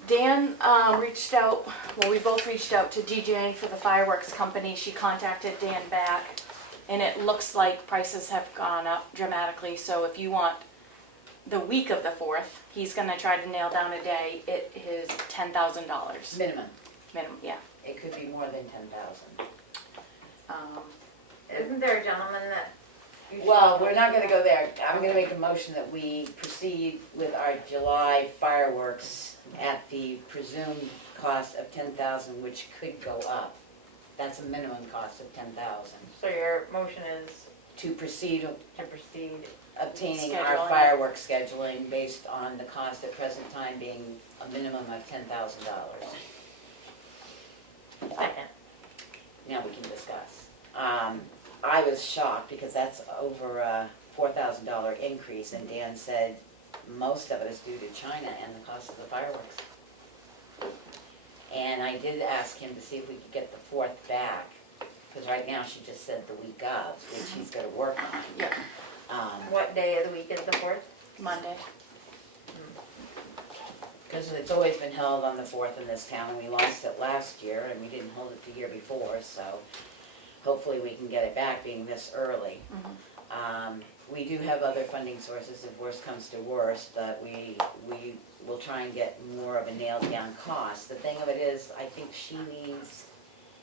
Dan reached out, well, we both reached out to DJ for the fireworks company. She contacted Dan back, and it looks like prices have gone up dramatically, so if you want the week of the 4th, he's gonna try to nail down a day. It is $10,000 Minimum. minimum, yeah. It could be more than 10,000. Isn't there a gentleman that? usually- Well, we're not gonna go there. I'm gonna make a motion that we proceed with our July fireworks at the presumed cost of 10,000, which could go up. That's a minimum cost of 10,000. So your motion is To proceed to proceed. obtaining our Scheduling. fireworks scheduling based on the cost at present time being a minimum of $10,000. Second. Now we can discuss. I was shocked because that's over a $4,000 increase, and Dan said most of it is due to China and the cost of the fireworks. And I did ask him to see if we could get the 4th back, because right now she just said the week of, which he's gonna work on. Yep. What day of the week is the 4th? Monday. Because it's always been held on the 4th in this town, and we lost it last year, and we didn't hold it the year before, so hopefully we can get it back being this early. We do have other funding sources if worst comes to worst, but we will try and get more of a nailed down cost. The thing of it is, I think she needs,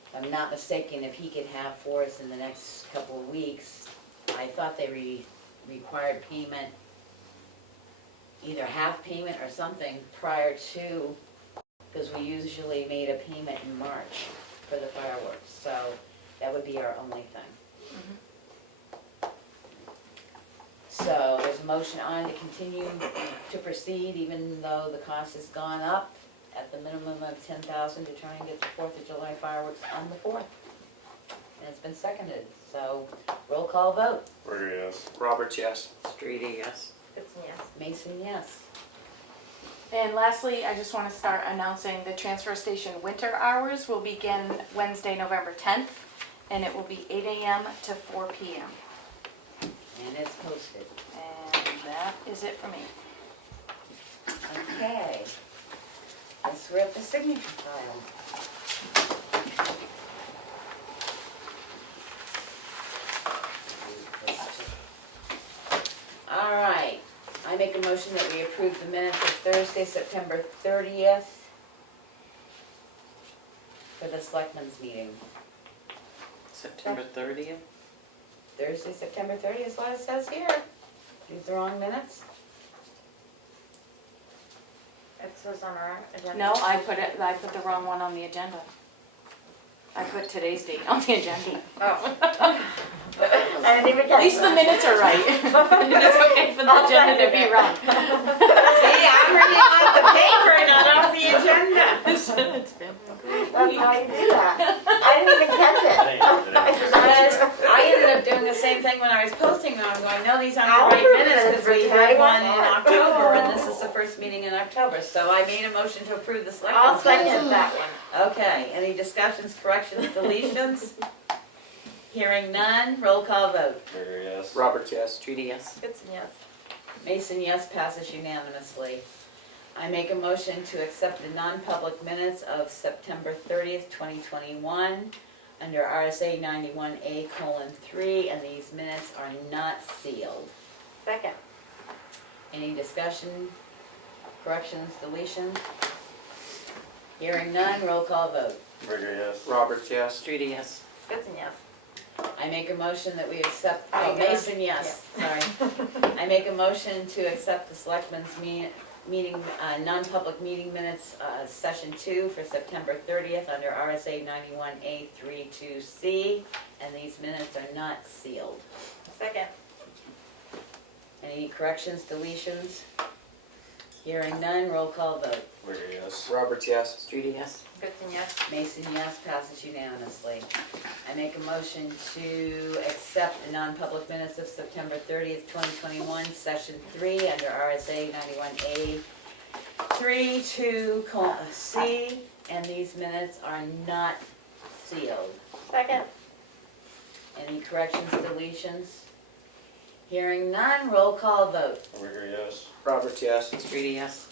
if I'm not mistaken, if he could have for us in the next couple of weeks, I thought they required payment, either half payment or something prior to, because we usually made a payment in March for the fireworks, so that would be our only thing. So there's a motion on to continue to proceed even though the cost has gone up at the minimum of 10,000 to try and get the 4th of July fireworks on the 4th. And it's been seconded, so roll call vote. Berger, yes. Roberts, yes. Streety, yes. Gibson, yes. Mason, yes. And lastly, I just want to start announcing the transfer station winter hours will begin Wednesday, November 10th, and it will be 8 a.m. to 4 p.m. And it's posted. And that is it for me. Okay. Guess we're at the signature file. All right. I make a motion that we approve the minutes of Thursday, September 30th for the Selectmen's meeting. September 30th? Thursday, September 30th is what it says here. These are wrong minutes? It says on our agenda. No, I put the wrong one on the agenda. I put today's date on the agenda. Oh. I didn't even At catch least the that. minutes are right. It's okay for the I'll agenda to second be it. wrong. See, I'm reading off the paper, not off the agenda. That's how you do that. I didn't even catch it. Because I ended up doing the same thing when I was posting them. I'm going, no, these aren't I'll the right approve minutes minutes because we for had today. one in Why not? October and this is the first meeting in October. So I made a motion to approve the I'll Selectmen's second minutes. that one. Okay, any discussions, corrections, deletions? Hearing none, roll call vote. Berger, yes. Roberts, yes. Streety, yes. Gibson, yes. Mason, yes, passes unanimously. I make a motion to accept the non-public minutes of September 30th, 2021 under RSA 91A:3, and these minutes are not sealed. Second. Any discussion, corrections, deletions? Hearing none, roll call vote. Berger, yes. Roberts, yes. Streety, yes. Gibson, yes. I make a motion that we accept, I oh, gotta- Mason, yes, sorry. I make a motion to accept the Selectmen's meeting, non-public meeting minutes, session 2 for September 30th under RSA 91A:32C, and these minutes are not sealed. Second. Any corrections, deletions? Hearing none, roll call vote. Berger, yes. Roberts, yes. Streety, yes. Kristen, yes. Mason, yes, passes unanimously. I make a motion to accept the non-public minutes of September 30th, 2021, Session 3, under RSA 91A 3 to C, and these minutes are not sealed. Second. Any corrections, deletions? Hearing none, roll call vote. Rigor, yes. Roberts, yes. Streety, yes.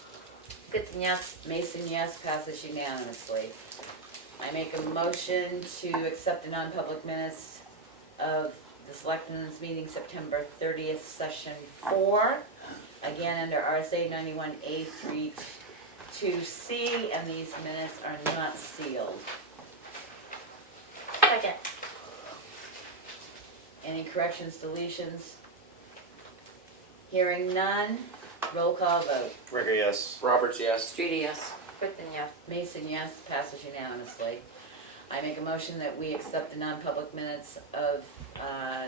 Kristen, yes. Mason, yes, passes unanimously. I make a motion to accept the non-public minutes of the Selectmen's meeting September 30th, Session 4. Again, under RSA 91A 3-2C, and these minutes are not sealed. Second. Any corrections, deletions? Hearing none, roll call vote. Rigor, yes. Roberts, yes. Streety, yes. Kristen, yes. Mason, yes, passes unanimously. I make a motion that we accept the non-public minutes of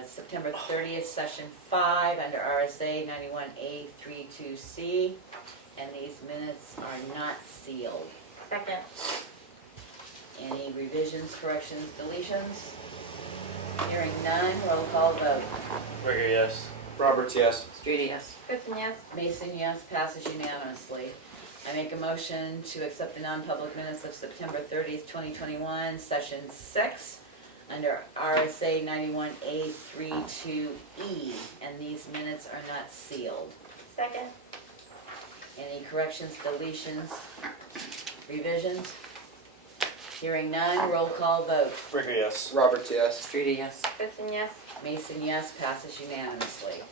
September 30th, Session 5, under RSA 91A 3-2C, and these minutes are not sealed. Second. Any revisions, corrections, deletions? Hearing none, roll call vote. Rigor, yes. Roberts, yes. Streety, yes. Kristen, yes. Mason, yes, passes unanimously. I make a motion to accept the non-public minutes of September 30th, 2021, Session 6, under RSA 91A 3-2E, and these minutes are not sealed. Second. Any corrections, deletions, revisions? Hearing none, roll call vote. Rigor, yes. Roberts, yes. Streety, yes. Kristen, yes. Mason, yes, passes unanimously.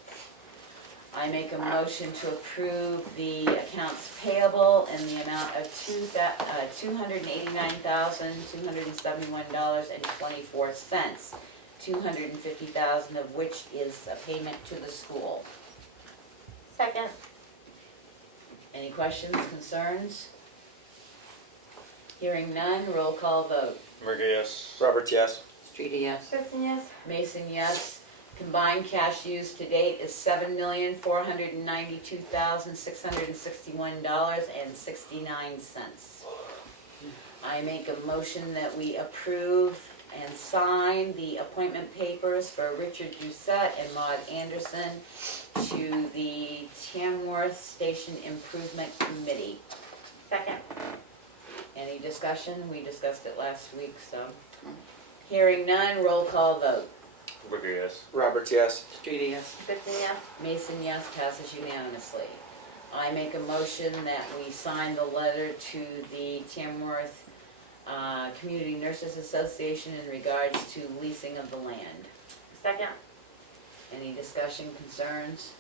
I make a motion to approve the accounts payable in the amount of $289,271.24, $250,000 of which is a payment to the school. Second. Any questions, concerns? Hearing none, roll call vote. Rigor, yes. Roberts, yes. Streety, yes. Kristen, yes. Mason, yes. Combined cash used to date is $7,492,661.69. I make a motion that we approve and sign the appointment papers for Richard Doucette and Maud Anderson to the Tamworth Station Improvement Committee. Second. Any discussion? We discussed it last week, so. Hearing none, roll call vote. Rigor, yes. Roberts, yes. Streety, yes. Kristen, yes. Mason, yes, passes unanimously. I make a motion that we sign the letter to the Tamworth Community Nurses Association in regards to leasing of the land. Second. Any discussion, concerns?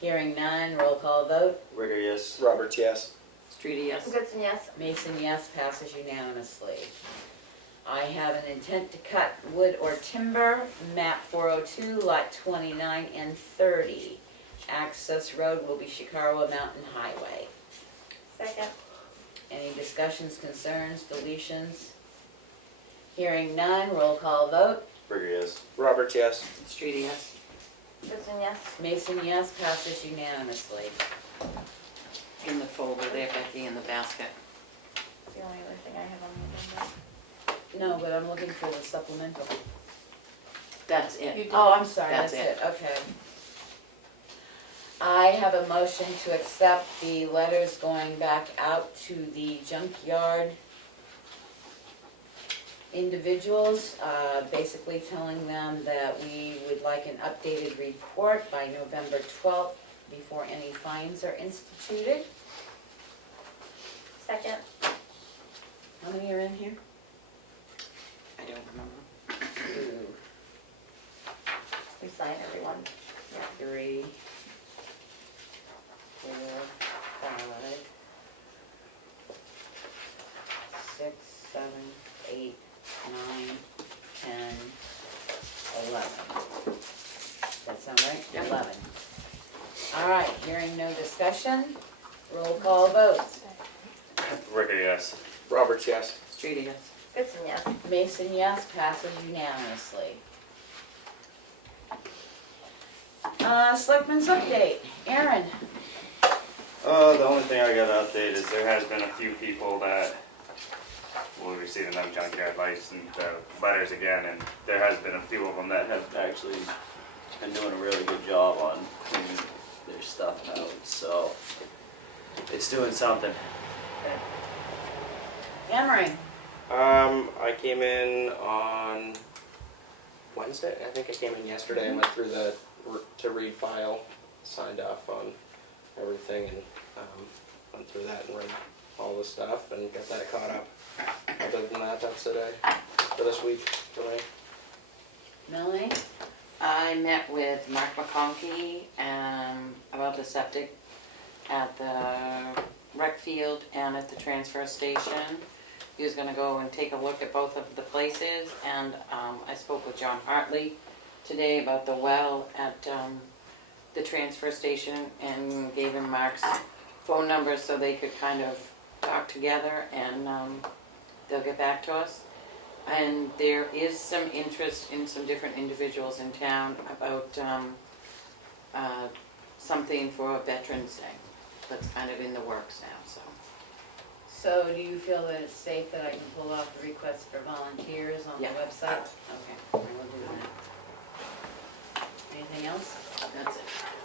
Hearing none, roll call vote. Rigor, yes. Roberts, yes. Streety, yes. Kristen, yes. Mason, yes, passes unanimously. I have an intent to cut wood or timber, map 402, lot 29 and 30. Access road will be Chicarwa Mountain Highway. Second. Any discussions, concerns, deletions? Hearing none, roll call vote. Rigor, yes. Roberts, yes. Streety, yes. Kristen, yes. Mason, yes, passes unanimously. In the folder there, Becky, in the basket. The only other thing I have on the agenda. No, but I'm looking for the supplemental. That's it. Oh, I'm sorry, That's that's it, okay. I have a motion to accept the letters going back out to the junkyard individuals, basically telling them that we would like an updated report by November 12th before any fines are instituted. Second. How many are in here? I don't remember. 2, We sign everyone. 3, 4, 5, 6, 7, 8, 9, 10, 11. Does that sound right? Yep. 11. All right, hearing no discussion, roll call vote. Rigor, yes. Roberts, yes. Streety, yes. Kristen, yes. Mason, yes, passes unanimously. Selectmen's update, Aaron. The only thing I got to update is there has been a few people that we're receiving them junkyard license letters again, and there has been a few of them that have actually been doing a really good job on cleaning their stuff out, so it's doing something. Emery, I came in on Wednesday. I think I came in yesterday and went through the to read file, signed off on everything, and went through that and read all the stuff and got that caught up. Other than that, that's today for this week for me. Melanie? I met with Mark McConkey about the septic at the rec field and at the transfer station. He was gonna go and take a look at both of the places, and I spoke with John Hartley today about the well at the transfer station and gave him Mark's phone number so they could kind of talk together, and they'll get back to us. And there is some interest in some different individuals in town about something for Veterans Day. That's kind of in the works now, so. So do you feel that it's safe that I can pull off the request for volunteers on the Yeah. website? Okay, I will do that. Anything else? That's it.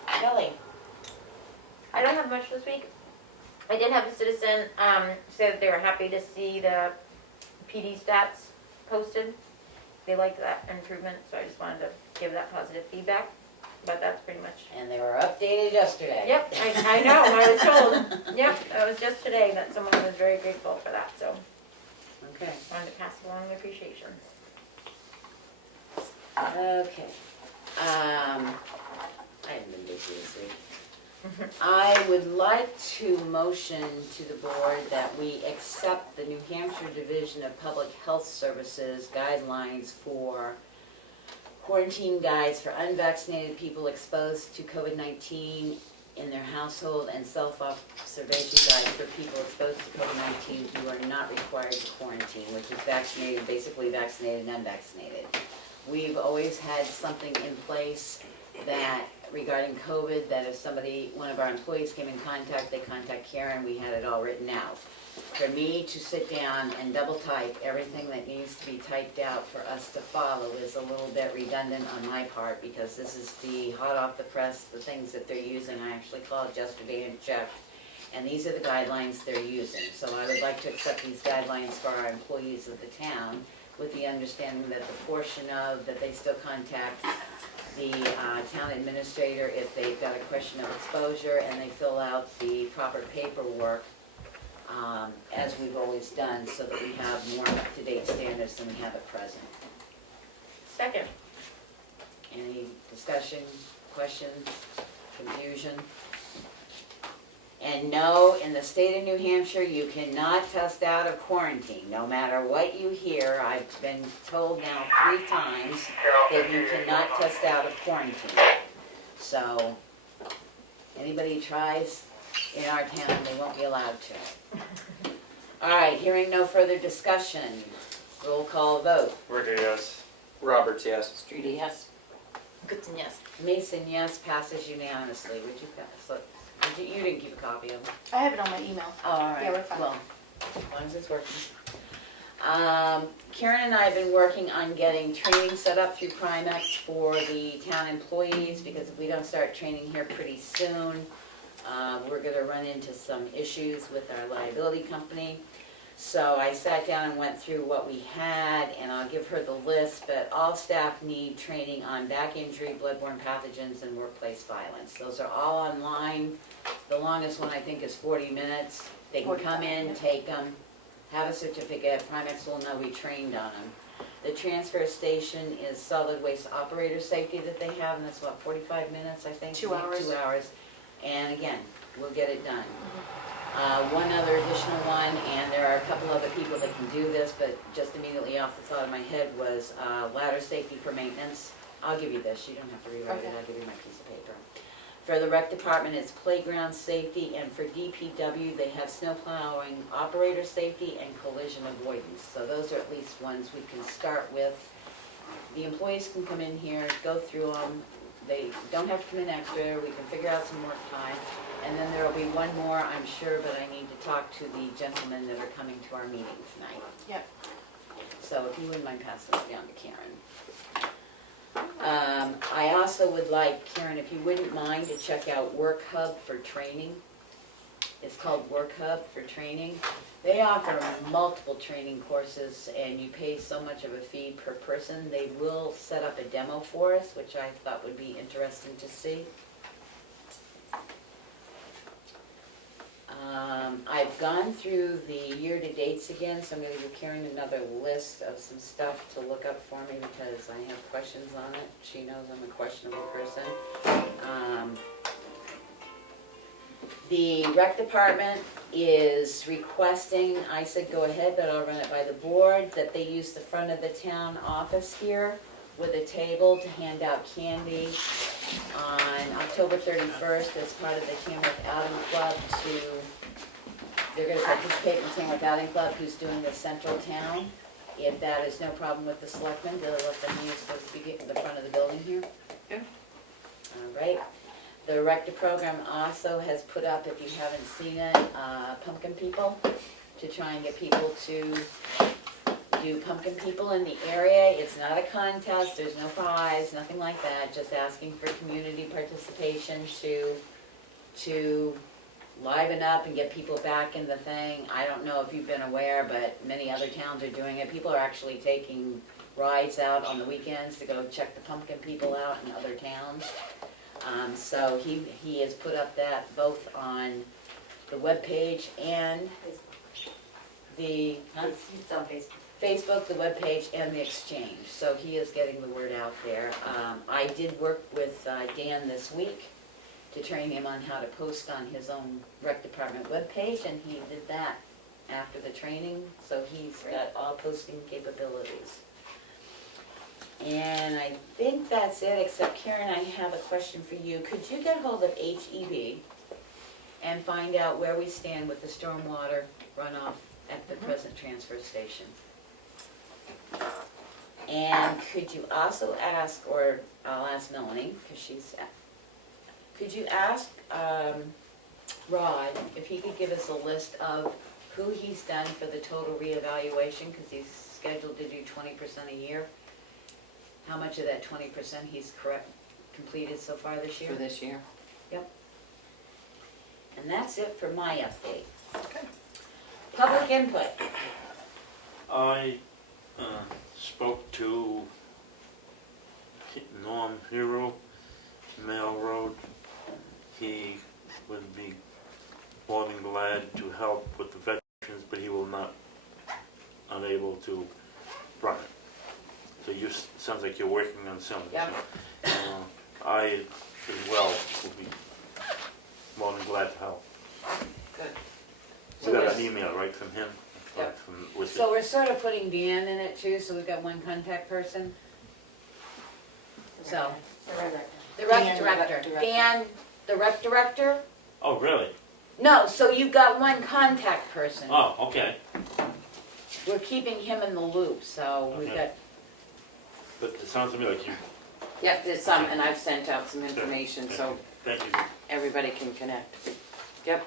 Kelly? I don't have much this week. I did have a citizen say that they were happy to see the PD stats posted. They liked that improvement, so I just wanted to give that positive feedback. But that's pretty much. And they were updated yesterday. Yep, I know, I was told. Yep, that was just today that someone was very grateful for that, so Okay. wanted to pass along the appreciation. Okay. I haven't been busy this week. I would like to motion to the board that we accept the New Hampshire Division of Public Health Services guidelines for quarantine guides for unvaccinated people exposed to COVID-19 in their household, and self-observation guides for people exposed to COVID-19 who are not required to quarantine, which is vaccinated, basically vaccinated and unvaccinated. We've always had something in place that regarding COVID, that if somebody, one of our employees came in contact, they contact Karen, we had it all written out. For me to sit down and double type everything that needs to be typed out for us to follow is a little bit redundant on my part, because this is the hot off the press, the things that they're using. I actually called yesterday and checked, and these are the guidelines they're using. So I would like to accept these guidelines for our employees of the town, with the understanding that the portion of, that they still contact the town administrator if they've got a question of exposure, and they fill out the proper paperwork as we've always done, so that we have more up-to-date standards than we have at present. Second. Any discussion, questions, confusion? And no, in the state of New Hampshire, you cannot test out of quarantine, no matter what you hear. I've been told now 3 times that you cannot test out of quarantine. So, anybody who tries in our town, they won't be allowed to. All right, hearing no further discussion, roll call vote. Ricky, yes. Roberts, yes. Streety, yes. Goodson, yes. Mason, yes, passes unanimously. Would you pass? You didn't keep a copy of them? I have it on my email. Oh, all right. Yeah, we're fine. Well, as long as it's working. Karen and I have been working on getting training set up through Primex for the town employees, because if we don't start training here pretty soon, we're gonna run into some issues with our liability company. So I sat down and went through what we had, and I'll give her the list, but all staff need training on back injury, bloodborne pathogens, and workplace violence. Those are all online. The longest one, I think, is 40 minutes. They can come in, take them, have a certificate. Primex will know we trained on them. The transfer station is solid waste operator safety that they have, and that's what, 45 minutes, I think? 2 hours. 2 hours. And again, we'll get it done. One other additional one, and there are a couple other people that can do this, but just immediately off the thought of my head was ladder safety for maintenance. I'll give you this, you don't have to rewrite it, Okay. I'll give you my piece of paper. For the rec department, it's playground safety, and for DPW, they have snow plowing, operator safety, and collision avoidance. So those are at least ones we can start with. The employees can come in here, go through them. They don't have to come in extra, we can figure out some work time. And then there'll be one more, I'm sure, but I need to talk to the gentlemen that are coming to our meeting tonight. Yep. So if you wouldn't mind passing this down to Karen. I also would like, Karen, if you wouldn't mind, to check out Work Hub for training. It's called Work Hub for training. They offer multiple training courses and you pay so much of a fee per person. They will set up a demo for us, which I thought would be interesting to see. I've gone through the year-to-dates again, so I'm gonna give Karen another list of some stuff to look up for me because I have questions on it. She knows I'm a questionable person. The rec department is requesting, I said go ahead, but I'll run it by the board, that they use the front of the town office here with a table to hand out candy on October 31st as part of the Tamworth Outing Club they're gonna participate in the Tamworth Outing Club who's doing the central town. If that is no problem with the selectmen, they'll let them use the front of the building here. Yeah. All right. The Rector program also has put up, if you haven't seen it, pumpkin people to try and get people to do pumpkin people in the area. It's not a contest, there's no prize, nothing like that, just asking for community participation to liven up and get people back in the thing. I don't know if you've been aware, but many other towns are doing it. People are actually taking rides out on the weekends to go check the pumpkin people out in other towns. So he has put up that both on the webpage and the It's on Facebook. Facebook, the webpage, and the exchange. So he is getting the word out there. I did work with Dan this week to train him on how to post on his own rec department webpage, and he did that after the training. So he's got all posting capabilities. And I think that's it, except Karen, I have a question for you. Could you get hold of HEB and find out where we stand with the stormwater runoff at the present transfer station? And could you also ask, or I'll ask Melanie, because could you ask Rod if he could give us a list of who he's done for the total reevaluation, because he's scheduled to do 20% a year? How much of that 20% he's completed so far this year? For this year. Yep. And that's it for my update. Okay. Public input. I spoke to Norm Hero, Mail Road. He would be more than glad to help with the veterans, but he will not, unable to run it. So you, sounds like you're working on something. Yep. I as well will be more than glad to help. Good. We got an email, right, from him? Yep. With So we're sort of putting Dan in it too, so we've got one contact person. So, the rec director. Dan, the rec director? Oh, really? No, so you've got one contact person. Oh, okay. We're keeping him in the loop, so we've Okay. got, But it sounds to me like you. Yep, there's some, and I've sent out some information so Thank you. everybody can connect. Yep.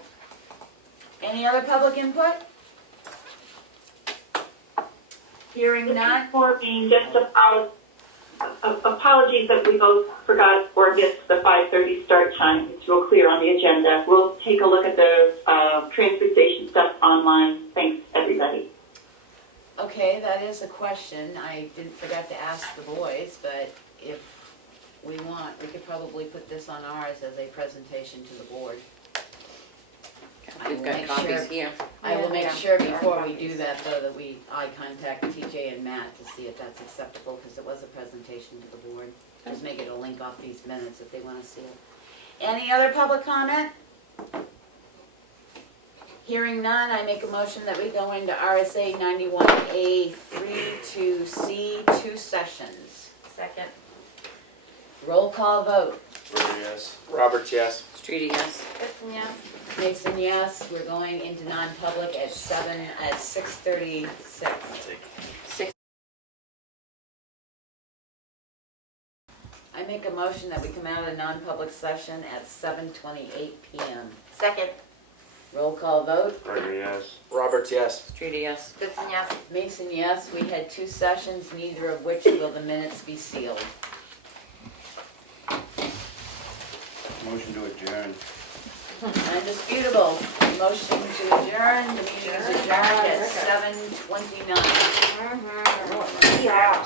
any other public input? Hearing none? For being just apologies that we both forgot or missed the 5:30 start time. It's real clear on the agenda. We'll take a look at the transfer station stuff online. Thanks, everybody. Okay, that is a question. I didn't forget to ask the boys, but if we want, we could probably put this on ours as a presentation to the board. I We've will got make copies sure- here. I will make Yeah, sure there are before we copies. do that, though, that I contact TJ and Matt to see if that's acceptable, because it was a presentation to the board. Just make it a link off these minutes if they want to see it. Any other public comment? Hearing none, I make a motion that we go into RSA 91A 3 to C, 2 sessions. Second. Roll call vote. Yes. Roberts, yes. Streety, yes. Gibson, yes. Mason, yes. We're going into non-public at 6:36. I make a motion that we come out of non-public session at 7:28 PM. Second. Roll call vote. Gregory, yes. Roberts, yes. Streety, yes. Goodson, yes. Mason, yes. We had 2 sessions, neither of which will the minutes be sealed. Motion to adjourn. Undisputable. Motion to adjourn. The meeting is adjourned at 7:29. Yeah.